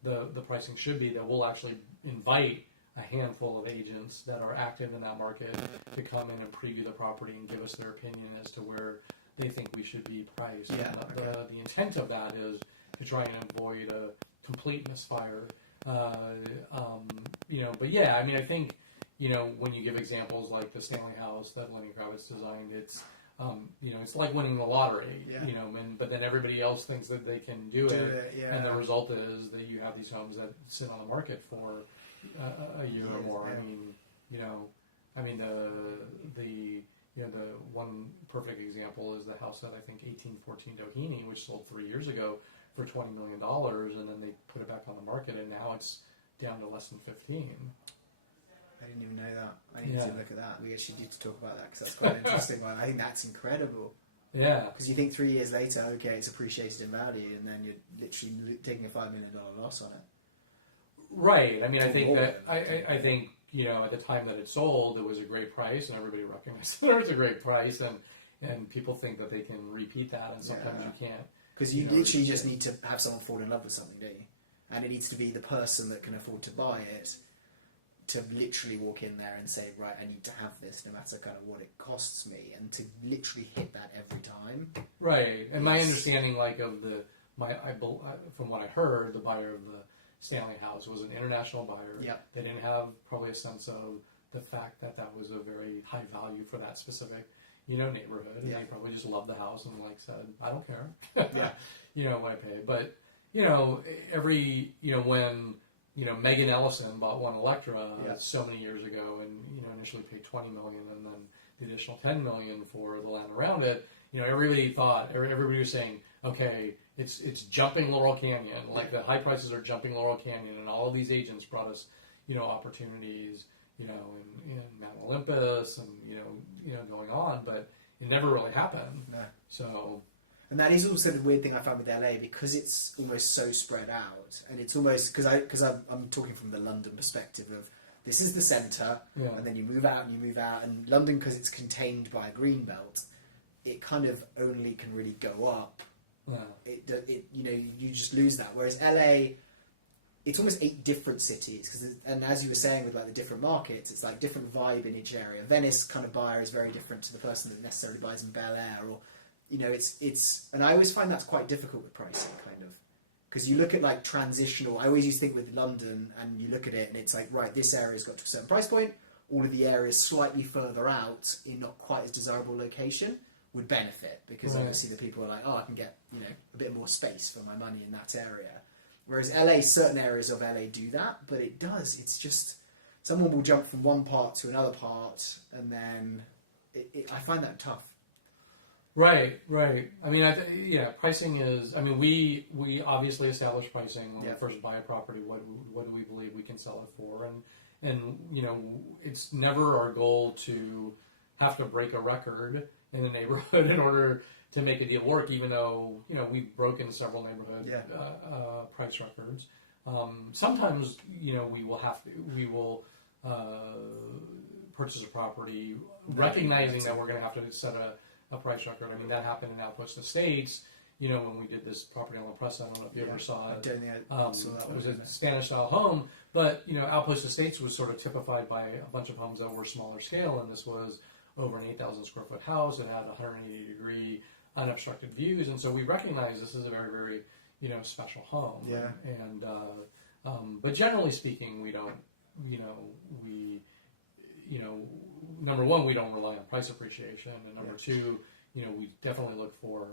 the pricing should be, that we'll actually invite a handful of agents that are active in that market to come in and preview the property and give us their opinion as to where they think we should be priced. Yeah, The intent of that is to try and avoid a complete misfire. You know, but yeah, I mean, I think, you know, when you give examples like the Stanley House that Lenny Kravitz designed, it's you know, it's like winning the lottery. You know, but then everybody else thinks that they can do it, and the result is that you have these homes that sit on the market for a year or more. I mean, you know, the you know, the one perfect example is the house at I think 1814 Doheny, which sold 3 years ago for $20 million, and then they put it back on the market, and now it's down to less than 15. I didn't even know that. I need to look at that. We actually need to talk about that because that's quite an interesting one. I think that's incredible. Yeah. Because you think 3 years later, okay, it's appreciated in value, and then you're literally taking a $5 million loss on it. Right. I mean, I think that I think, you know, at the time that it sold, it was a great price, and everybody recognized that it was a great price, and people think that they can repeat that, and sometimes you can't. Because you literally just need to have someone fall in love with something, don't you? And it needs to be the person that can afford to buy it to literally walk in there and say, right, I need to have this no matter kind of what it costs me, and to literally hit that every time. Right. And my understanding, like, of from what I heard, the buyer of the Stanley House was an international buyer. Yep. They didn't have probably a sense of the fact that that was a very high value for that specific, you know, neighborhood. And they probably just loved the house and like said, I don't care. You know what I pay. But, you know, when, you know, Megan Ellison bought One Electra so many years ago, and, you know, initially paid $20 million and then the additional $10 million for the land around it, you know, everybody was saying, okay, it's jumping Laurel Canyon. Like, the high prices are jumping Laurel Canyon, and all of these agents brought us, you know, opportunities, you know, in Mount Olympus and, you know, going on, but it never really happened. No. So. And that is also the weird thing I found with LA, because it's almost so spread out, and it's almost, because I'm talking from the London perspective of, this is the centre, and then you move out, and London, because it's contained by a green belt, it kind of only can really go up. It you know, you just lose that. Whereas LA, it's almost 8 different cities, and as you were saying with like the different markets, it's like different vibe in each area. Venice kind of buyer is very different to the person that necessarily buys in Bel Air, or, you know, it's and I always find that's quite difficult with pricing, kind of, because you look at like transitional. I always used to think with London, and you look at it and it's like, right, this area's got to a certain price point. All of the areas slightly further out in not quite as desirable location would benefit, because obviously the people are like, oh, I can get, you know, a bit more space for my money in that area. Whereas LA, certain areas of LA do that, but it does. It's just, someone will jump from one part to another part, and then I find that tough. Right. I mean, pricing is, I mean, we obviously establish pricing when we first buy a property. What do we believe we can sell it for? And you know, it's never our goal to have to break a record in the neighborhood in order to make a deal work, even though, you know, we've broken several neighborhood price records. Sometimes, you know, we will purchase a property recognizing that we're going to have to set a price record. I mean, that happened in Outpost Estates. When we did this property on La Presa, I don't know if you ever saw it. I don't think I saw that It one. was a Spanish-style home, but Outpost Estates was sort of typified by a bunch of homes that were smaller scale, and this was over an 8,000 square foot house. It had 180-degree unobstructed views, and so we recognize this is a very, very special home. Yeah. And but generally speaking, we don't. Number one, we don't rely on price appreciation, and number two, we definitely look for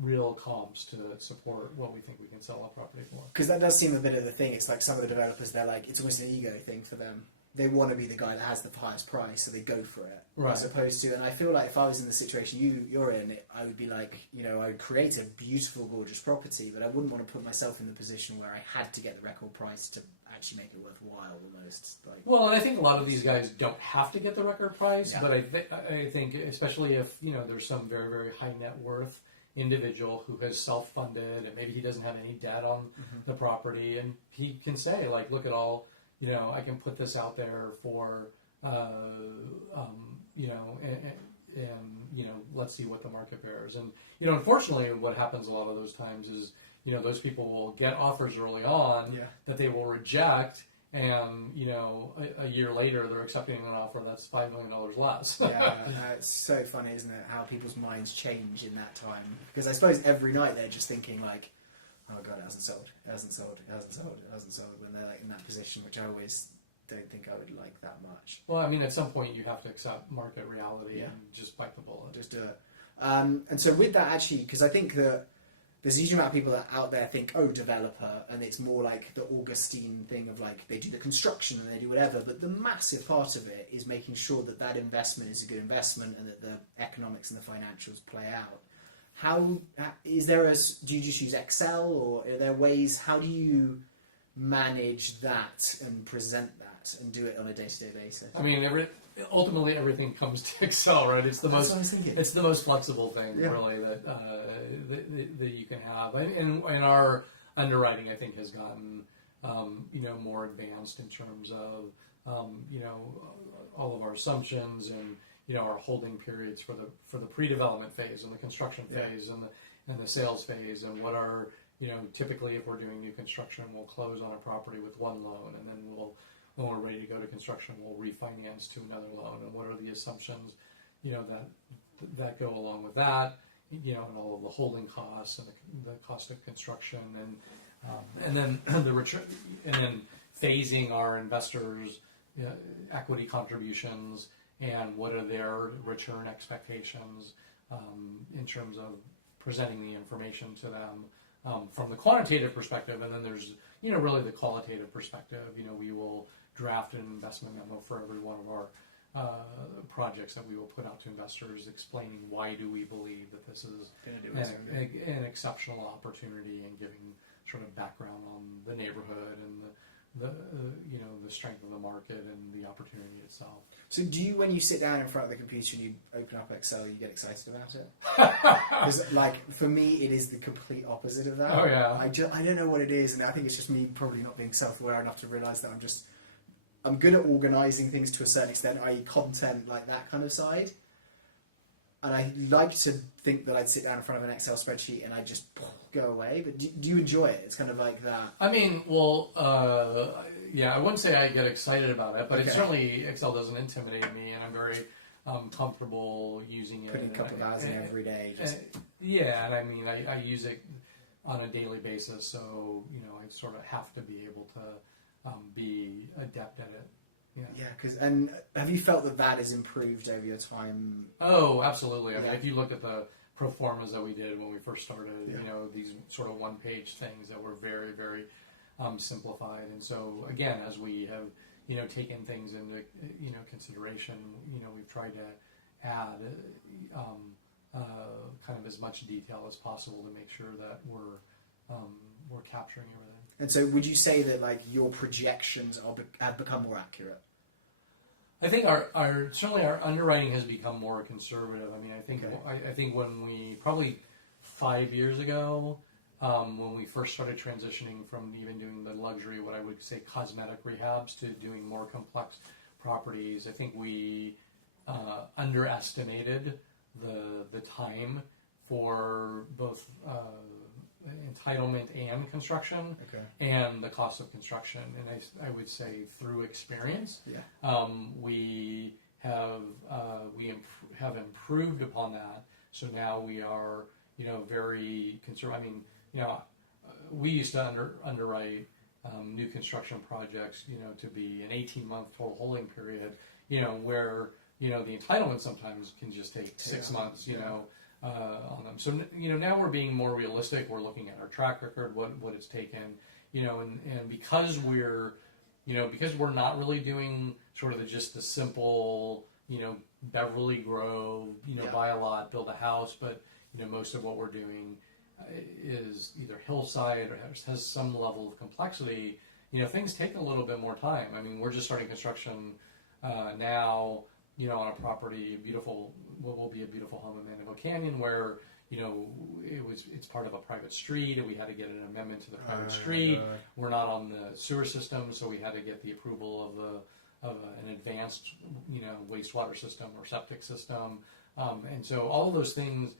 real comps to support what we think we can sell a property for. Because that does seem a bit of the thing. It's like some of the developers, they're like, it's almost an ego thing for them. They want to be the guy that has the highest price, so they go for it. Right. As opposed to, and I feel like if I was in the situation you're in, I would be like, I would create a beautiful, gorgeous property, but I wouldn't want to put myself in the position where I had to get the record price to actually make it worthwhile almost. Well, and I think a lot of these guys don't have to get the record price, Yeah. but I think especially if, there's some very, very high net worth individual who has self-funded and maybe he doesn't have any debt on the property, and he can say, like, look at all, I can put this out there for, let's see what the market bears. And, unfortunately, what happens a lot of those times is, those people will get offers early on that they will reject, and, a year later they're accepting an offer that's $5 million less. Yeah, it's so funny, isn't it, how people's minds change in that time. Because I suppose every night they're just thinking, like, oh God, it hasn't sold, it hasn't sold, it hasn't sold, it hasn't sold, when they're like in that position, which I always don't think I would like that much. Well, I mean, at some point you have to accept market reality and just bite the bullet. Just do it. And so with that, actually, because I think that there's a huge amount of people that out there think, oh, developer, and it's more like the Augustine thing of like they do the construction and they do whatever, but the massive part of it is making sure that that investment is a good investment and that the economics and the financials play out. How is there do you just use Excel, or are there ways, how do you manage that and present that and do it on a day-to-day basis? I mean, ultimately everything comes to Excel, right? It's the That's what I was thinking. It's the most flexible thing, really, that you can have. And our underwriting, I think, has gotten more advanced in terms of all of our assumptions and our holding periods for the pre-development phase and the construction phase and the sales phase, and what are typically, if we're doing new construction, we'll close on a property with one loan, and then when we're ready to go to construction, we'll refinance to another loan, and what are the assumptions that go along with that, and all of the holding costs and the cost of construction, and then the return, and then phasing our investors' equity contributions and what are their return expectations in terms of presenting the information to them from the quantitative perspective, and then there's really the qualitative perspective. We will draft an investment memo for every one of our projects that we will put out to investors, explaining why do we believe that this is an exceptional opportunity, and giving sort of background on the neighborhood and the strength of the market and the opportunity itself. So do you, when you sit down in front of the computer and you open up Excel, you get excited about it? Because, like, for me, it is the complete opposite of that. Oh, yeah. I don't know what it is, and I think it's just me probably not being self-aware enough to realise that I'm good at organising things to a certain extent, i.e. content, like that kind of side. And I like to think that I'd sit down in front of an Excel spreadsheet and I'd just go away. But do you enjoy it? It's kind of like that. I mean, well, I wouldn't say I get excited about it, but it certainly, Excel doesn't intimidate me, and I'm very comfortable using it. Putting a couple of hours in every day. And I mean, I use it on a daily basis, so, I sort of have to be able to be adept at it. Yeah, and have you felt that has improved over your time? Oh, absolutely. I mean, if you look at the pro formas that we did when we first started, these sort of one-page things that were very, very simplified. And so, again, as we have, taken things into, consideration, we've tried to add kind of as much detail as possible to make sure that we're capturing everything. And so would you say that, like, your projections have become more accurate? I think certainly our underwriting has become more conservative. I mean, I think when we, probably 5 years ago, when we first started transitioning from even doing the luxury, what I would say cosmetic rehabs, to doing more complex properties, I think we underestimated the the time for both entitlement and construction, and the cost of construction. And I would say through experience, we have improved upon that. So now we are, very concerned. I mean, we used to underwrite new construction projects, to be an 18-month total holding period, where, the entitlement sometimes can just take 6 months, on them. So, now we're being more realistic. We're looking at our track record, what it's taken, and because we're not really doing sort of just the simple, Beverly Grove, buy a lot, build a house, but, most of what we're doing is either hillside or has some level of complexity. Things take a little bit more time. I mean, we're just starting construction now, on a property, what will be a beautiful home in Mandeville Canyon, where it's part of a private street, and we had to get an amendment to the private street. We're not on the sewer system, so we had to get the approval of an advanced, wastewater system or septic system, and so all of those things,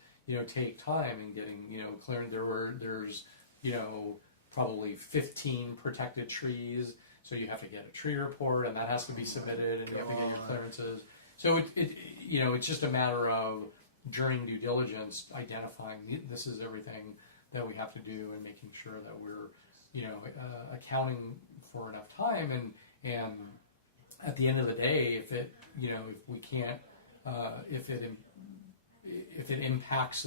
take time in getting, clearing. There's probably 15 protected trees, so you have to get a tree report, and that has to be submitted, and you have to get your clearances. So it's just a matter of, during due diligence, identifying this is everything that we have to do, and making sure that we're, accounting for enough time, and at the end of the day, if we can't, if it impacts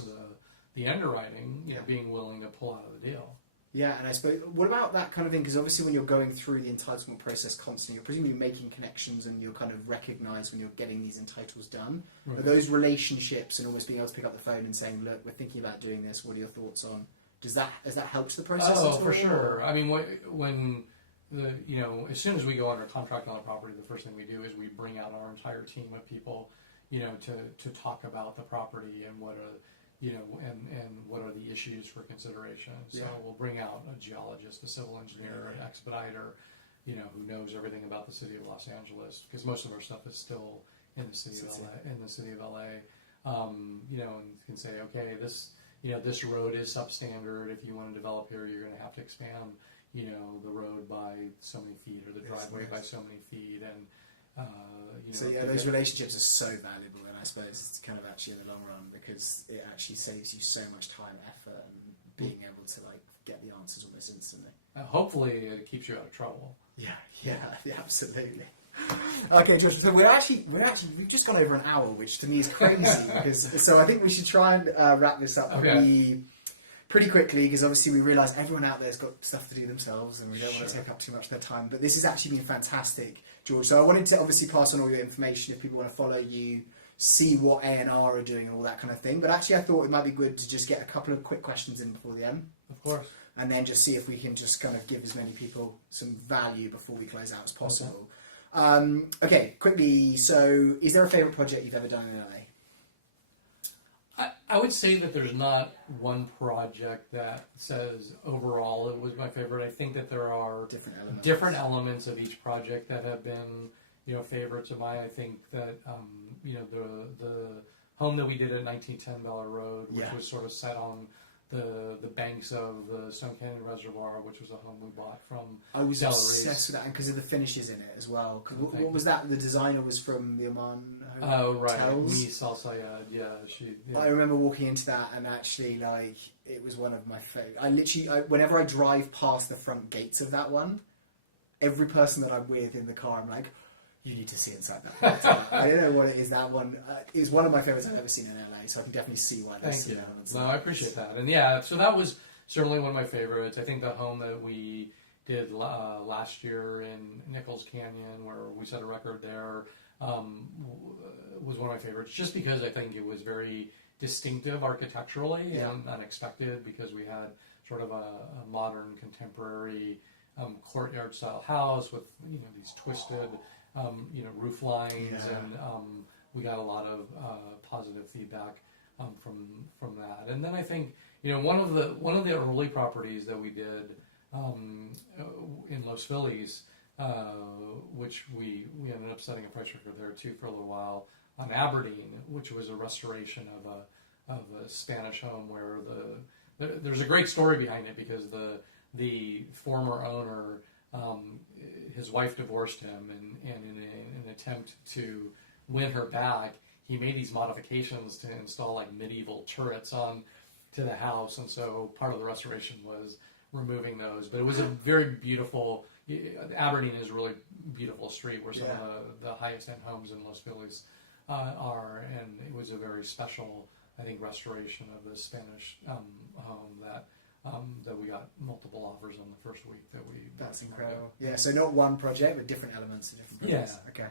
the underwriting, being willing to pull out of the deal. Yeah, and I suppose, what about that kind of thing? Because obviously when you're going through the entitlement process constantly, you're presumably making connections, and you'll kind of recognise when you're getting these entitles done. Right. Are those relationships and almost being able to pick up the phone and saying, look, we're thinking about doing this, what are your thoughts on? Has that helped the process? Oh, for sure. I mean, when as soon as we go under contract on a property, the first thing we do is we bring out our entire team of people, to talk about the property and what are, and what are the issues for consideration. So we'll bring out a geologist, a civil engineer, an expediter, who knows everything about the city of Los Angeles, because most of our stuff is still in the city of LA. And can say, okay, this road is substandard. If you want to develop here, you're going to have to expand, the road by so many feet, or the driveway by so many feet, and so those relationships are so valuable, and I suppose it's kind of actually in the long run, because it actually saves you so much time, effort, and being able to get the answers almost instantly. Hopefully, it keeps you out of trouble. Yeah, absolutely. Okay, Josh, so we've just gone over an hour, which to me is crazy. So I think we should try and wrap this up pretty quickly, because obviously we realise everyone out there's got stuff to do themselves, and we don't want to take up too much of their time. But this has actually been fantastic, George. So I wanted to obviously pass on all your information if people want to follow you, see what A&R are doing and all that kind of thing. But actually I thought it might be good to just get a couple of quick questions in before the end. Of course. And then just see if we can just kind of give as many people some value before we close out as possible. Okay, quickly, so is there a favourite project you've ever done in LA? I would say that there's not one project that says overall it was my favorite. I think that there are different elements of each project that have been, favorites of mine. I think that, the home that we did at 1910 Bella Road, which was sort of set on the banks of the Stone Canyon Reservoir, which was a home we bought from I was obsessed with that, and because of the finishes in it as well. What was that? The designer was from the Oman home. Oh, right. Hotels. Mies Al Sayed, I remember walking into that, and actually, it was one of my favourite. I literally, whenever I drive past the front gates of that one, every person that I'm with in the car, I'm like, you need to see inside that one. I don't know what it is. That one is one of my favourites I've ever seen in LA, so I can definitely see why Thank you. No, I appreciate that. And so that was certainly one of my favorites. I think the home that we did last year in Nichols Canyon, where we set a record there, was one of my favorites, just because I think it was very distinctive architecturally and unexpected, because we had sort of a modern, contemporary courtyard style house with these twisted roof lines, and we got a lot of positive feedback from that. And then I think one of the early properties that we did in Los Feliz, which we ended up setting a price record there too for a little while, on Aberdeen, which was a restoration a Spanish home where there's a great story behind it because the former owner, his wife divorced him, and in an attempt to win her back, he made these modifications to install like medieval turrets on to the house, and so part of the restoration was removing those. But it was a very beautiful. Aberdeen is a really beautiful street where some of the highest end homes in Los Feliz are, and it was a very special, I think, restoration of the Spanish home that we got multiple offers on the first week that we. That's incredible. Yeah, so not one project, but different elements of different projects. Yeah.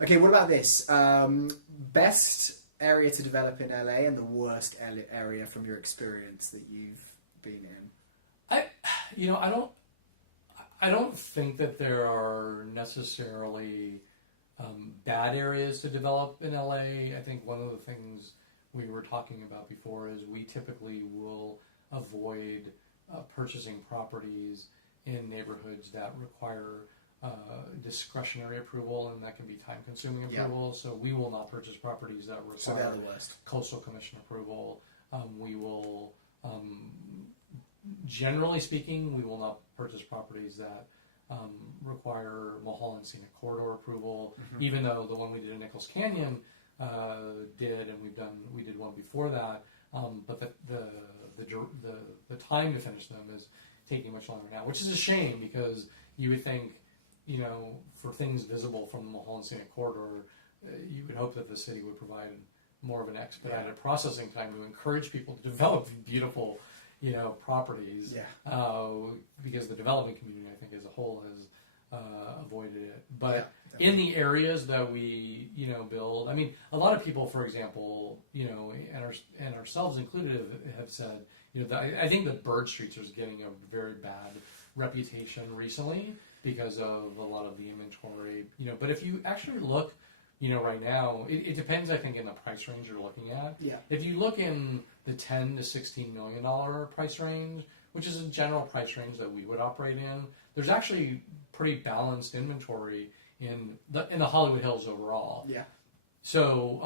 Okay. What about this? Best area to develop in LA and the worst area from your experience that you've been in. I don't think that there are necessarily bad areas to develop in LA. I think one of the things we were talking about before is we typically will avoid purchasing properties in neighborhoods that require discretionary approval, and that can be time-consuming approval. Yeah. So we will not purchase properties that require coastal commission approval. We will, generally speaking, we will not purchase properties that require Mulholland Scenic Corridor approval. Mm-hmm. Even though the one we did in Nichols Canyon did, and we did one before that. But the time to finish them is taking much longer now, which is a shame because you would think, for things visible from the Mulholland Scenic Corridor, you would hope that the city would provide more of an expedited processing time to encourage people to develop beautiful, properties. Yeah. Because the development community, I think, as a whole has avoided it. But in the areas that we, build, I mean, a lot of people, for example, and ourselves included, have said, I think that Bird Streets is getting a very bad reputation recently because of a lot of the inventory, But if you actually look, right now, it depends, I think, in the price range you're looking at. Yeah. If you look in the $10 to $16 million price range, which is a general price range that we would operate in, there's actually pretty balanced inventory in the Hollywood Hills overall. Yeah. So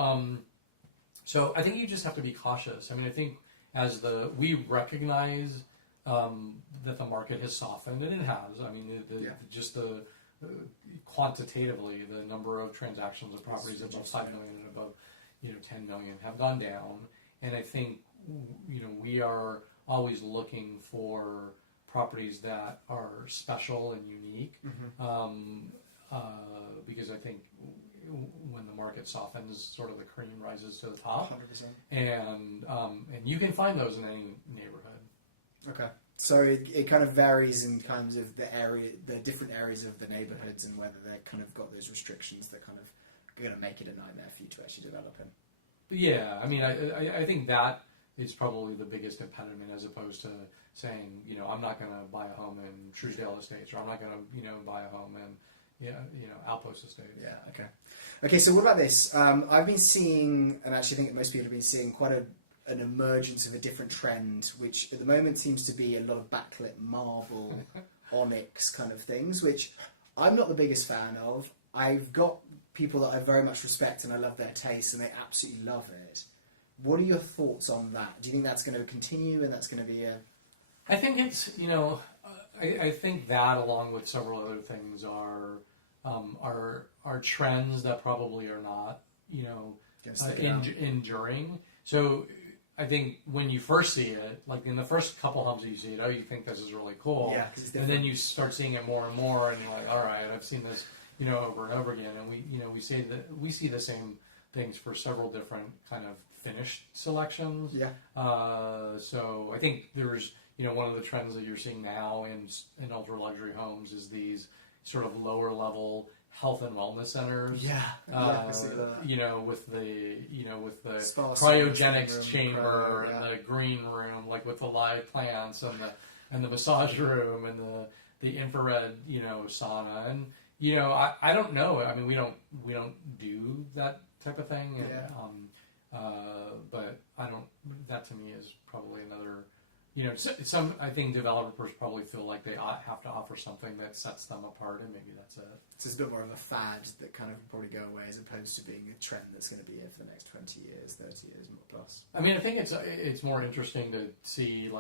I think you just have to be cautious. I mean, I think we recognize that the market has softened, and it has. I mean, quantitatively, the number of transactions of properties above $5 million and above, $10 million have gone down. And I think, we are always looking for properties that are special and unique. Mm-hmm. Because I think when the market softens, sort of the cream rises to the top. 100%. And you can find those in any neighborhood. Okay. So it kind of varies in kinds of the different areas of the neighborhoods and whether they've kind of got those restrictions that kind of are going to make it a nightmare for you to actually develop in. Yeah, I mean, I think that is probably the biggest impediment as opposed to saying, I'm not going to buy a home in Truesdale Estates, or I'm not going to, buy a home in, Outpost Estates. Yeah, okay. Okay, so what about this? I've been seeing, and actually I think most people have been seeing quite an emergence of a different trend, which at the moment seems to be a lot of backlit marble, onyx kind of things, which I'm not the biggest fan of. I've got people that I very much respect and I love their taste and they absolutely love it. What are your thoughts on that? Do you think that's going to continue and that's going to be a... I think it's, I think that along with several other things are trends that probably are not, enduring. So I think when you first see it, like in the first couple homes that you see it, you think this is really cool. Yeah, and then you start seeing it more and more, and you're like, all right, I've seen this, over and over again. And we see the same things for several different kind of finished selections. Yeah. So I think there's, one of the trends that you're seeing now in ultra luxury homes is these sort of lower level health and wellness centers. Yeah. I see that. With the spa cryogenics chamber and the green room, like with the live plants and the massage room and the infrared, sauna. And I don't know. I mean, we don't do that type of thing. And, but I don't. That to me is probably another some I think developers probably feel like they have to offer something that sets them apart, and maybe that's it. So it's a bit more of a fad that kind of will probably go away, as opposed to being a trend that's going to be here for the next 20 years, 30 years plus. I mean, I think it's more interesting to see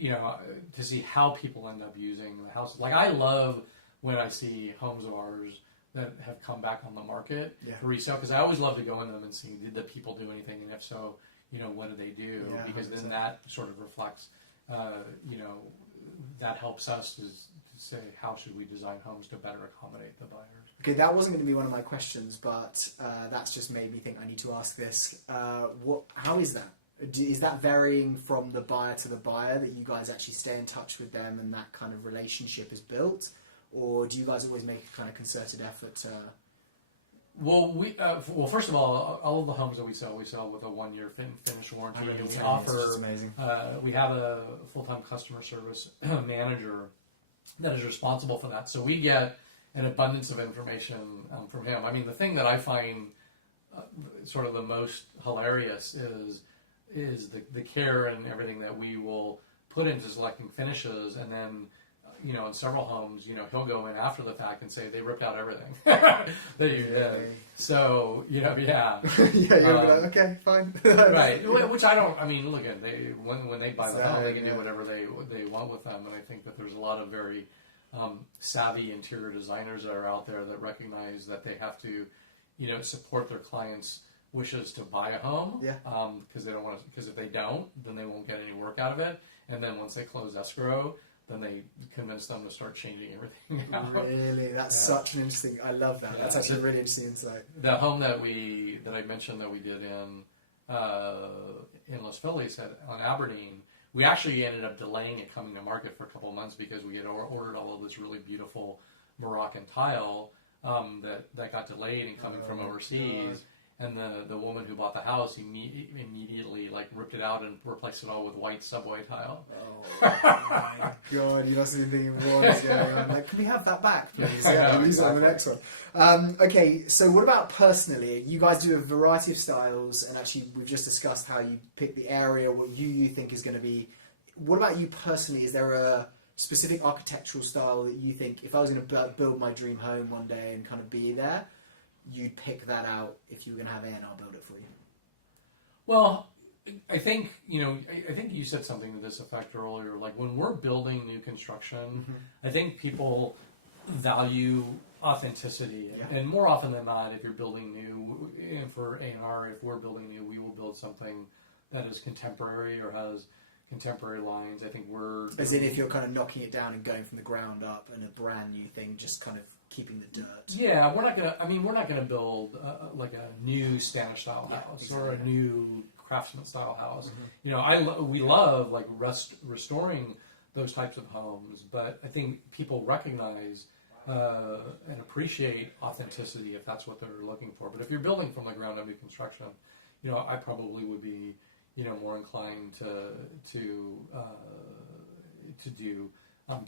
to see how people end up using the house. Like, I love when I see homes of ours that have come back on the market for resale, because I always love to go in them and see, did the people do anything, and if so, what do they do? Yeah, because 100%. then that sort of reflects, that helps us to say, how should we design homes to better accommodate the buyers? Okay, that wasn't going to be one of my questions, but that's just made me think I need to ask this. How is that? Is that varying from the buyer to the buyer, that you guys actually stay in touch with them and that kind of relationship is built? Or do you guys always make a kind of concerted effort to... Well, first of all of the homes that we sell with a 1-year finish warranty. And we offer, we have a full-time customer service manager that is responsible for that. So we get an abundance of information from him. I mean, the thing that I find sort of the most hilarious is the care and everything that we will put into selecting finishes, and then in several homes, he'll go in after the fact and say they ripped out everything that you did. So, yeah. Yeah, you're like, okay, fine. Right. Which I don't, I mean, look, when they buy the home, they can do whatever they want with them. And I think that there's a lot of very savvy interior designers that are out there that recognize that they have to, support their clients' wishes to buy a home. Yeah. Because they don't want to, because if they don't, then they won't get any work out of it. And then once they close escrow, then they convince them to start changing everything out. Really? That's such an interesting... I love that. That's actually a really interesting insight. The home that I mentioned that we did in Los Feliz on Aberdeen, we actually ended up delaying it coming to market for a couple of months because we had ordered all of this really beautiful Moroccan tile that got delayed and coming from overseas. God. And the woman who bought the house immediately ripped it out and replaced it all with white subway tile. Oh my God! You must have been thinking, what is going on? Like, can we have that back, please? Yeah, we'll use it on the next one. Okay, so what about personally? You guys do a variety of styles, and actually, we've just discussed how you pick the area, what you think is going to be. What about you personally? Is there a specific architectural style that you think, if I was going to build my dream home one day and kind of be there, you'd pick that out if you were going to have A&R build it for you? Well, I think you said something to this effect earlier. Like, when we're building new construction, I think people value authenticity, and more often than not, if you're building new, and for A&R, if we're building new, we will build something that is contemporary or has contemporary lines. I think as in, if you're kind of knocking it down and going from the ground up and a brand new thing, just kind of keeping the dirt. Yeah, we're not gonna build like a new Spanish style house, exactly, or a new craftsman style house. We love restoring those types of homes, but I think people recognize and appreciate authenticity if that's what they're looking for. But if you're building from the ground up new construction, I probably would be more inclined to do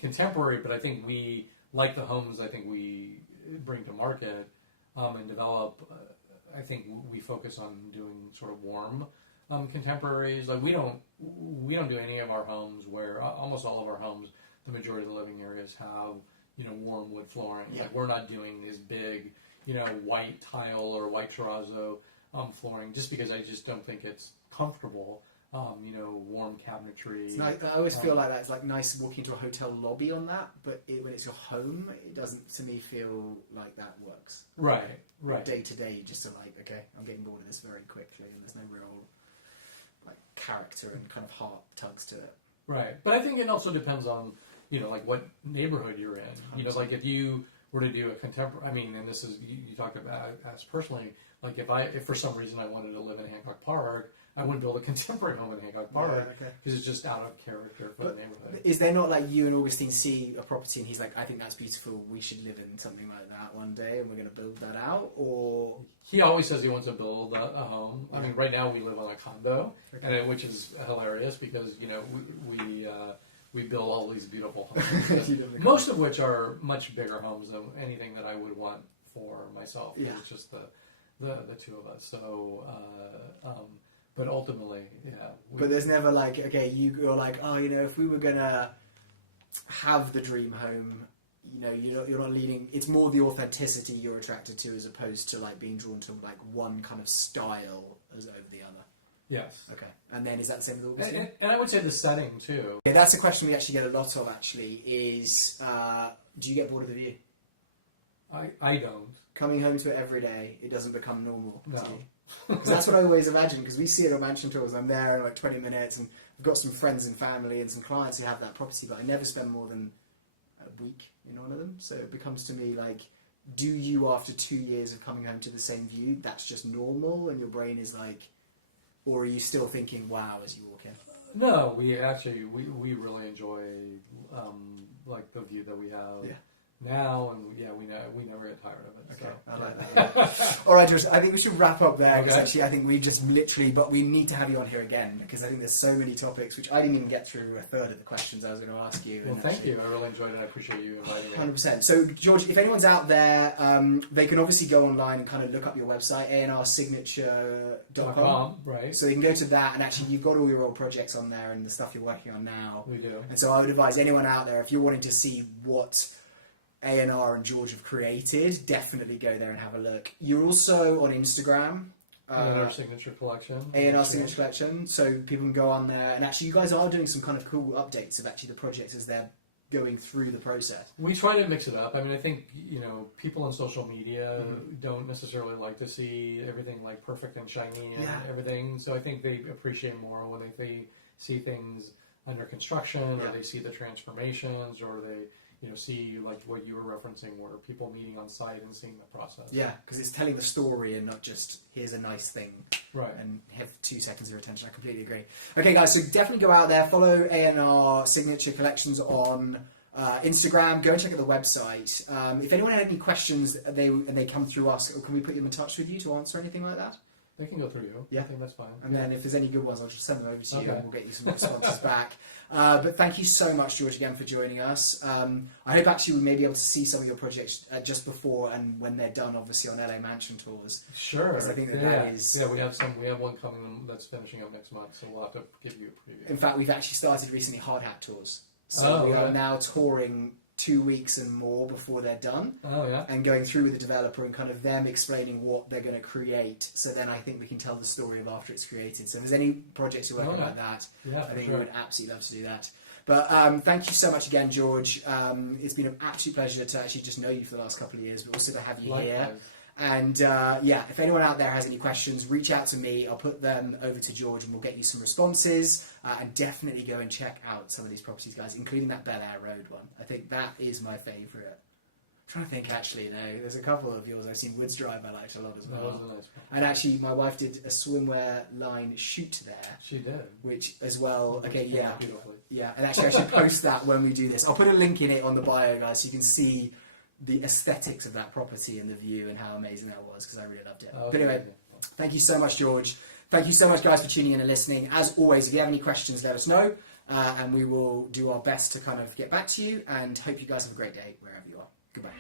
contemporary. But I think we like the homes I think we bring to market and develop. I think we focus on doing sort of warm contemporaries. Like, we don't do any of our homes where almost all of our homes, the majority of the living areas have warm wood flooring. Yeah. Like, we're not doing these big white tile or white terrazzo flooring, just because I just don't think it's comfortable. Warm cabinetry. I always feel like that's like nice walking into a hotel lobby on that, but when it's your home, it doesn't, to me, feel like that works. Right. Day to day, you just are like, okay, I'm getting bored of this very quickly, and there's no real character and kind of heart tugs to it. Right, but I think it also depends on what neighborhood you're in. 100%. Like, if you were to do a contemporary, and this is, you talked about as personally, like if for some reason I wanted to live in Hancock Park, I wouldn't build a contemporary home in Hancock Park because it's just out of character for the neighborhood. Is there not like you and Augustine see a property and he's like, I think that's beautiful, we should live in something like that one day and we're going to build that out? Or he always says he wants to build a home. I mean, right now we live on a condo, which is hilarious because we build all these beautiful homes, most of which are much bigger homes than anything that I would want for myself. Yeah. It's just the two of us. So. But ultimately, yeah. But there's never like, okay, you're like, oh, if we were gonna have the dream home, you're not leading. It's more the authenticity you're attracted to, as opposed to like being drawn to like one kind of style as over the other. Yes. Okay. And then is that the same with Augustine? And I would say the setting too. Yeah, that's a question we actually get a lot of. Actually, is do you get bored of the view? I don't. Coming home to it every day, it doesn't become normal. No. Because that's what I always imagine, because we see it on Mansion Tours, I'm there in like 20 minutes, and I've got some friends and family and some clients who have that property, but I never spend more than a week in one of them. So it becomes to me like, do you, after 2 years of coming home to the same view, that's just normal, and your brain is like, or are you still thinking, wow, as you walk in? No, we actually, we really enjoy like the view that we have. Yeah. Now, and we never get tired of it. Okay, So. I like that. Yeah. All right, George, I think we should wrap up there, because Okay. actually I think we just literally, but we need to have you on here again, because I think there's so many topics, which I didn't even get through a third of the questions I was going to ask you. Well, and thank actually, you. I really enjoyed it. I appreciate you inviting me. 100%. So, George, if anyone's out there, they can obviously go online and kind of look up your website, anrsignature.com. Right. So you can go to that, and actually you've got all your old projects on there and the stuff you're working on now. We do. And so I would advise anyone out there, if you're wanting to see what A&R and George have created, definitely go there and have a look. You're also on Instagram. A&R Signature Collection. A&R Signature Collection, so people can go on there. And actually you guys are doing some kind of cool updates of actually the projects as they're going through the process. We try to mix it up. I mean, I think, people on social media don't necessarily like to see everything like perfect and shiny and everything. So I think they appreciate more when they see things under construction, or they see the transformations, or they see like what you were referencing, where people meeting on site and seeing the process. Yeah, because it's telling the story and not just here's a nice thing, right? And have 2 seconds of your attention. I completely agree. Okay, guys, so definitely go out there, follow A&R Signature Collections on Instagram. Go and check out the website. If anyone had any questions, and they come through us, can we put them in touch with you to answer anything like that? They can go through you. Yeah. I think that's fine. And then if there's any good ones, I'll just send them over to you, Okay. and we'll get you some responses back. But thank you so much, George, again for joining us. I hope actually we may be able to see some of your projects just before and when they're done, obviously on LA Mansion Tours. Sure. Because I think that is. Yeah, we have one coming that's finishing up next month, so we'll have to give you a preview. In fact, we've actually started recently hard hat tours. So we are now touring 2 weeks and more before they're done. Oh, yeah. And going through with the developer and kind of them explaining what they're going to create. So then I think we can tell the story of after it's created. So if there's any projects you're working like that, I think we would absolutely love to do that. But thank you so much again, George. It's been an absolute pleasure to actually just know you for the last couple of years, but also to have you here. And if anyone out there has any questions, reach out to me. I'll put them over to George and we'll get you some responses. And definitely go and check out some of these properties, guys, including that Bel Air Road one. I think that is my favourite. I'm trying to think, actually, there's a couple of yours. I've seen Woods Drive I liked a lot as well. That was a nice one. And actually, my wife did a swimwear line shoot there. She did. Which as well, okay, yeah. Beautifully. Yeah, and actually I should post that when we do this. I'll put a link in it on the bio, guys, so you can see the aesthetics of that property and the view and how amazing that was, because I really loved it. But anyway, thank you so much, George. Thank you so much, guys, for tuning in and listening. As always, if you have any questions, let us know, and we will do our best to kind of get back to you, and hope you guys have a great day wherever you are. Goodbye.